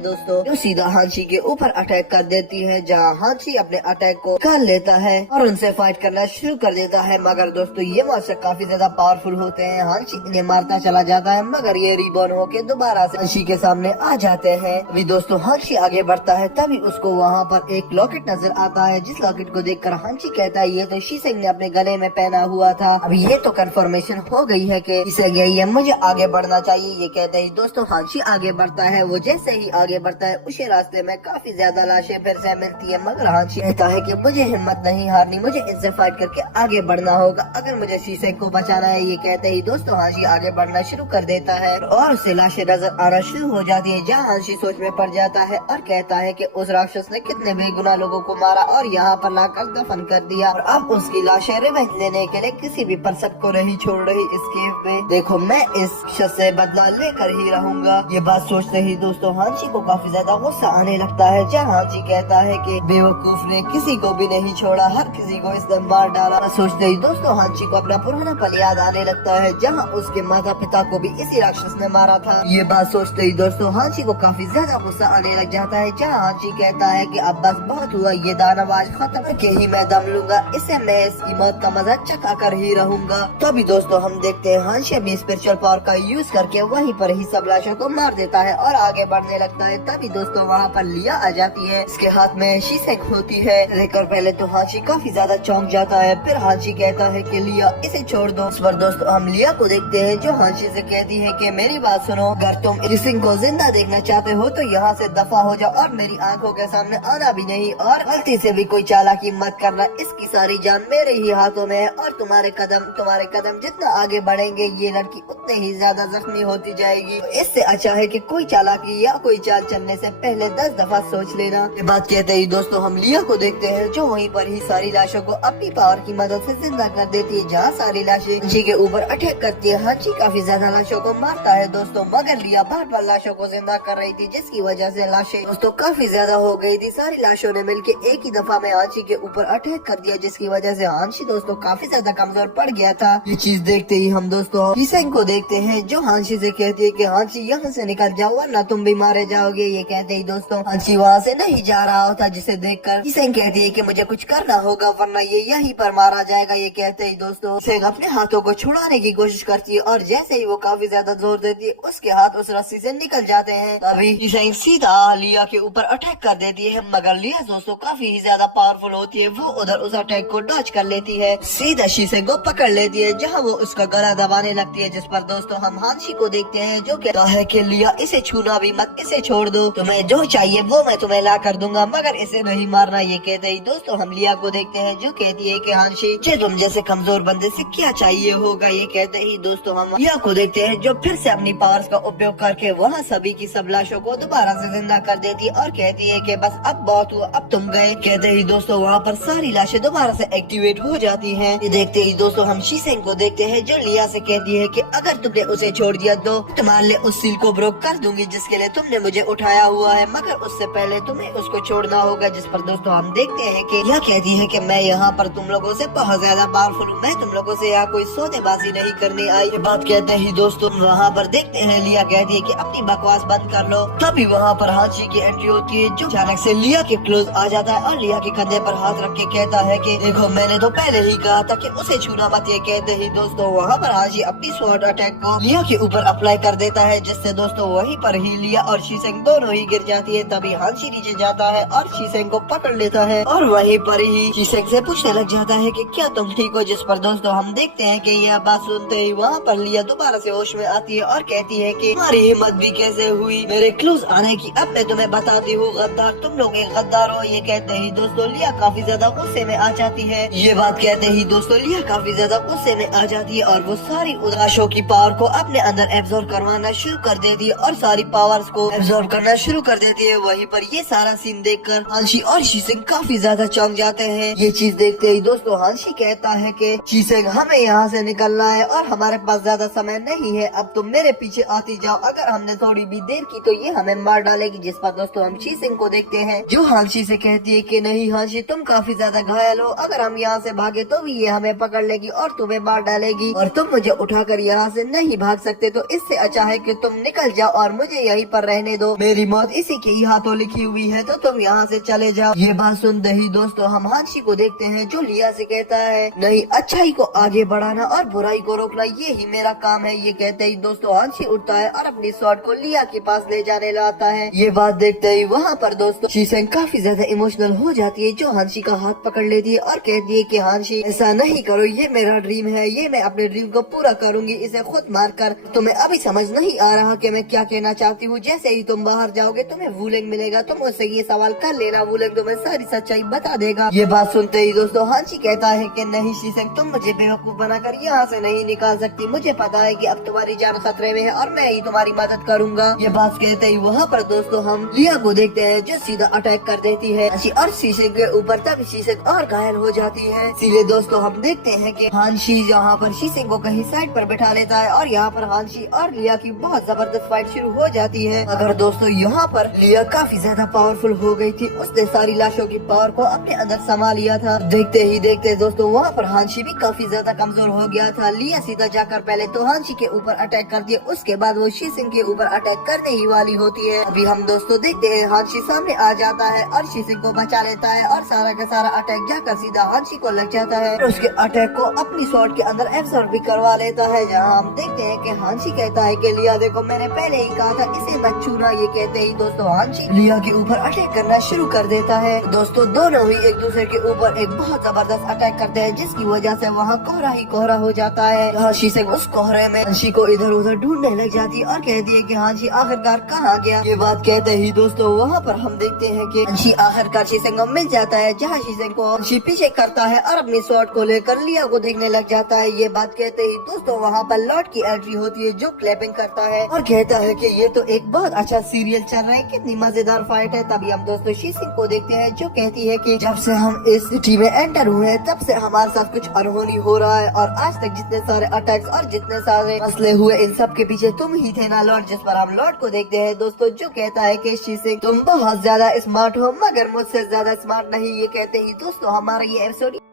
दोस्तों, जो सीधा हांशी के ऊपर अटैक कर देती है, जहाँ हांशी अपने अटैक को कर लेता है और उनसे फाइट करना शुरू कर देता है। मगर दोस्तों ये मॉन्स्टर काफी ज्यादा पावरफुल होते हैं। हांशी इन्हें मारता चला जाता है, मगर ये रिबॉर्न होके दोबारा से हांशी के सामने आ जाते हैं। अभी दोस्तों हांशी आगे बढ़ता है, तभी उसको वहाँ पर एक लॉकेट नजर आता है, जिस लॉकेट को देखकर हांशी कहता है ये तो शीसेंग ने अपने गले में पहना हुआ था। अभी ये तो कंफर्मेशन हो गई है कि शीसेंग यही है, मुझे आगे बढ़ना चाहिए। ये कहते ही दोस्तों हांशी आगे बढ़ता है। वो जैसे ही आगे बढ़ता है उसी रास्ते में काफी ज्यादा लाशें फिर से मिलती है, मगर हांशी कहता है कि मुझे हिम्मत नहीं हारनी, मुझे इनसे फाइट करके आगे बढ़ना होगा अगर मुझे शीसेंग को बचाना है। ये कहते ही दोस्तों हांशी आगे बढ़ना शुरू कर देता है और उसे लाशें नजर आना शुरू हो जाती है, जहाँ हांशी सोच में पड़ जाता है और कहता है कि उस राक्षस ने कितने बेगुनाह लोगों को मारा और यहाँ पर लाकर दफन कर दिया, और अब उसकी लाशें रिवेंज लेने के लिए किसी भी पर्सन को नहीं छोड़ रही इस केव में। देखो मैं इस शख्स से बदला लेकर ही रहूंगा। ये बात सोचते ही दोस्तों हांशी को काफी ज्यादा गुस्सा आने लगता है, जहाँ हांशी कहता है कि बेवकूफ ने किसी को भी नहीं छोड़ा, हर किसी को इसने मार डाला। सोचते ही दोस्तों हांशी को अपना पुराना पल याद आने लगता है, जहाँ उसके माता पिता को भी इसी राक्षस ने मारा था। ये बात सोचते ही दोस्तों हांशी को काफी ज्यादा गुस्सा आने लग जाता है, जहाँ हांशी कहता है कि अब बस बहुत हुआ, ये दानव आज खत्म करके ही मैं दम लूंगा, इसे मैं इसकी मौत का मजा चखा कर ही रहूंगा। तो अभी दोस्तों हम देखते हैं हांशी अपनी स्पिरिचुअल पावर का यूज करके वहीं पर ही सब लाशों को मार देता है और आगे बढ़ने लगता है। तभी दोस्तों वहाँ पर लिया आ जाती है, इसके हाथ में शीसेंग होती है। देखकर पहले तो हांशी काफी ज्यादा चौंक जाता है, फिर हांशी कहता है कि लिया इसे छोड़ दो। इस पर दोस्तों हम लिया को देखते हैं, जो हांशी से कहती है कि मेरी बात सुनो, अगर तुम शीसेंग को जिंदा देखना चाहते हो तो यहाँ से दफा हो जाओ और मेरी आंखों के सामने आना भी नहीं, और गलती से भी कोई चालाकी मत करना। इसकी सारी जान मेरे ही हाथों में है और तुम्हारे कदम जितना आगे बढ़ेंगे ये लड़की उतने ही ज्यादा जख्मी होती जाएगी। तो इससे अच्छा है कि कोई चालाकी या कोई चाल चलने से पहले 10 दफा सोच लेना। ये बात कहते ही दोस्तों हम लिया को देखते हैं, जो वहीं पर ही सारी लाशों को अपनी पावर की मदद से जिंदा कर देती है, जहाँ सारी लाशें हांशी के ऊपर अटैक करती है। हांशी काफी ज्यादा लाशों को मारता है दोस्तों, मगर लिया बार बार लाशों को जिंदा कर रही थी, जिसकी वजह से लाशें दोस्तों काफी ज्यादा हो गई थी। सारी लाशों ने मिलकर एक ही दफा में हांशी के ऊपर अटैक कर दिया, जिसकी वजह से हांशी दोस्तों काफी ज्यादा कमजोर पड़ गया था। ये चीज देखते ही हम दोस्तों शीसेंग को देखते हैं, जो हांशी से कहती है कि हांशी यहाँ से निकल जाओ वरना तुम भी मारे जाओगे। ये कहते ही दोस्तों हांशी वहाँ से नहीं जा रहा होता, जिसे देखकर शीसेंग कहती है कि मुझे कुछ करना होगा वरना ये यहीं पर मारा जाएगा। ये कहते ही दोस्तों शीसेंग अपने हाथों को छुड़ाने की कोशिश करती है, और जैसे ही वो काफी ज्यादा जोर देती है उसके हाथ उस रस्सी से निकल जाते हैं। तभी शीसेंग सीधा लिया के ऊपर अटैक कर देती है, मगर लिया दोस्तों काफी ज्यादा पावरफुल होती है, वो उधर उस अटैक को डॉच कर लेती है, सीधा शीसेंग को पकड़ लेती है, जहाँ वो उसका गला दबाने लगती है। जिस पर दोस्तों हम हांशी को देखते हैं, जो कहता है कि लिया इसे छूना भी मत, इसे छोड़ दो, तुम्हें जो चाहिए वो मैं तुम्हें ला कर दूंगा, मगर इसे नहीं मारना। ये कहते ही दोस्तों हम लिया को देखते हैं, जो कहती है कि हांशी मुझे तुम जैसे कमजोर बंदे से क्या चाहिए होगा। ये कहते ही दोस्तों हम लिया को देखते हैं, जो फिर से अपनी पावर्स का उपयोग करके वहाँ सभी की सब लाशों को दोबारा से जिंदा कर देती है और कहती है कि बस अब बहुत हुआ, अब तुम गए। कहते ही दोस्तों वहाँ पर सारी लाशें दोबारा से एक्टिवेट हो जाती हैं। ये देखते ही दोस्तों हम शीसेंग को देखते हैं, जो लिया से कहती है कि अगर तुमने उसे छोड़ दिया तो तुम्हारे लिए उस सील को ब्रोक कर दूंगी जिसके लिए तुमने मुझे उठाया हुआ है, मगर उससे पहले तुम्हें उसको छोड़ना होगा। जिस पर दोस्तों हम देखते हैं कि यह कहती है कि मैं यहाँ पर तुम लोगों से बहुत ज्यादा पावरफुल हूँ, मैं तुम लोगों से यहाँ कोई सौदेबाजी नहीं करने आई। ये बात कहते ही दोस्तों वहाँ पर देखते हैं लिया कहती है कि अपनी बकवास बंद कर लो। तभी वहाँ पर हांशी की एंट्री होती है, जो अचानक से लिया के क्लोज आ जाता है और लिया के कंधे पर हाथ रख के कहता है कि देखो मैंने तो पहले ही कहा था कि उसे छूना मत। ये कहते ही दोस्तों वहाँ पर हांशी अपनी स्वॉर्ड अटैक को लिया के ऊपर अप्लाई कर देता है, जिससे दोस्तों वहीं पर ही लिया और शीसेंग दोनों ही गिर जाती है। तभी हांशी नीचे जाता है और शीसेंग को पकड़ लेता है और वहीं पर ही शीसेंग से पूछने लग जाता है कि क्या तुम ठीक हो। जिस पर दोस्तों हम देखते हैं कि यह बात सुनते ही वहाँ पर लिया दोबारा से होश में आती है और कहती है कि हमारी हिम्मत भी कैसे हुई मेरे क्लूज आने की, अब मैं तुम्हें बताती हूँ गद्दार, तुम लोग एक गद्दार हो। ये कहते ही दोस्तों लिया काफी ज्यादा गुस्से में आ जाती है। ये बात कहते ही दोस्तों लिया काफी ज्यादा गुस्से में आ जाती है और वो सारी उदासों की पावर को अपने अंदर एब्जॉर्ब करवाना शुरू कर देती है और सारी पावर्स को एब्जॉर्ब करना शुरू कर देती है। वहीं पर ये सारा सीन देखकर हांशी और शीसेंग काफी ज्यादा चौंक जाते हैं। ये चीज देखते ही दोस्तों हांशी कहता है कि शीसेंग हमें यहाँ से निकलना है और हमारे पास ज्यादा समय नहीं है, अब तुम मेरे पीछे आती जाओ, अगर हमने थोड़ी भी देर की तो ये हमें मार डालेगी। जिस पर दोस्तों हम शीसेंग को देखते हैं, जो हांशी से कहती है कि नहीं हांशी तुम काफी ज्यादा घायल हो, अगर हम यहाँ से भागे तो भी ये हमें पकड़ लेगी और तुम्हें मार डालेगी और तुम मुझे उठाकर यहाँ से नहीं भाग सकते, तो इससे अच्छा है कि तुम निकल जाओ और मुझे यहीं पर रहने दो। मेरी मौत इसी के ही हाथों लिखी हुई है, तो तुम यहाँ से चले जाओ। ये बात सुनते ही दोस्तों हम हांशी को देखते हैं जो लिया से कहता है, नहीं, अच्छाई को आगे बढ़ाना और बुराई को रोकना ये ही मेरा काम है। ये कहते ही दोस्तों हांशी उठता है और अपनी स्वॉर्ड को लिया के पास ले जाने लगता है। ये बात देखते ही वहाँ पर दोस्तों शीसेंग काफी ज्यादा इमोशनल हो जाती है, जो हांशी का हाथ पकड़ लेती है और कहती है कि हांशी ऐसा नहीं करो, ये मेरा ड्रीम है, ये मैं अपने ड्रीम को पूरा करूंगी, इसे खुद मार कर। तुम्हें अभी समझ नहीं आ रहा कि मैं क्या कहना चाहती हूँ। जैसे ही तुम बाहर जाओगे तुम्हें वुलेंग मिलेगा, तुम उससे ये सवाल कर लेना, वुलेंग तुम्हें सारी सच्चाई बता देगा। ये बात सुनते ही दोस्तों हांशी कहता है कि नहीं शीसेंग, तुम मुझे बेवकूफ बनाकर यहाँ से नहीं निकाल सकती, मुझे पता है कि अब तुम्हारी जान खतरे में है और मैं ही तुम्हारी मदद करूंगा। ये बात कहते ही वहाँ पर दोस्तों हम लिया को देखते हैं जो सीधा अटैक कर देती है हांशी और शीसेंग के ऊपर, तब शीसेंग और घायल हो जाती है। इसीलिए दोस्तों हम देखते हैं कि हांशी यहाँ पर शीसेंग को कहीं साइड पर बैठा लेता है और यहाँ पर हांशी और लिया की बहुत जबरदस्त फाइट शुरू हो जाती है। अगर दोस्तों यहाँ पर लिया काफी ज्यादा पावरफुल हो गई थी, उसने सारी लाशों की पावर को अपने अंदर समा लिया था। देखते ही देखते दोस्तों वहाँ पर हांशी भी काफी ज्यादा कमजोर हो गया था। लिया सीधा जाकर पहले तो हांशी के ऊपर अटैक कर दिया, उसके बाद वो शीसेंग के ऊपर अटैक करने ही वाली होती है। अभी हम दोस्तों देखते हैं हांशी सामने आ जाता है और शीसेंग को बचा लेता है और सारा का सारा अटैक जाकर सीधा हांशी को लग जाता है और उसके अटैक को अपनी स्वॉर्ड के अंदर एब्सॉर्ब भी करवा लेता है। जहाँ हम देखते हैं कि हांशी कहता है कि लिया देखो, मैंने पहले ही कहा था इसे मत छूना। ये कहते ही दोस्तों हांशी लिया के ऊपर अटैक करना शुरू कर देता है। दोस्तों दोनों ही एक दूसरे के ऊपर एक बहुत जबरदस्त अटैक करते हैं, जिसकी वजह से वहाँ कोहरा ही कोहरा हो जाता है। हांशी से उस कोहरे में हांशी को इधर उधर ढूंढने लग जाती है और कहती है कि हांशी आखिरकार कहाँ गया। ये बात कहते ही दोस्तों वहाँ पर हम देखते हैं कि हांशी आखिरकार शीसेंग को मिल जाता है, जहाँ शीसेंग को हांशी पीछे करता है और अपनी स्वॉर्ड को लेकर लिया को देखने लग जाता है। ये बात कहते ही दोस्तों वहाँ पर लॉर्ड की एंट्री होती है जो क्लैपिंग करता है और कहता है कि ये तो एक बहुत अच्छा सीरियल चल रहा है, कितनी मजेदार फाइट है। तभी हम दोस्तों शीसेंग को देखते हैं जो कहती है कि जब से हम इस सिटी में एंटर हुए हैं तब से हमारे साथ कुछ अनहोनी हो रहा है और आज तक जितने सारे अटैक्स और जितने सारे मसले हुए इन सब के पीछे तुम ही थे ना लॉर्ड। जिस पर हम लॉर्ड को देखते हैं दोस्तों जो कहता है कि शीसेंग तुम बहुत ज्यादा स्मार्ट हो मगर मुझसे ज्यादा स्मार्ट नहीं। ये कहते ही दोस्तों हमारा ये एपिसोड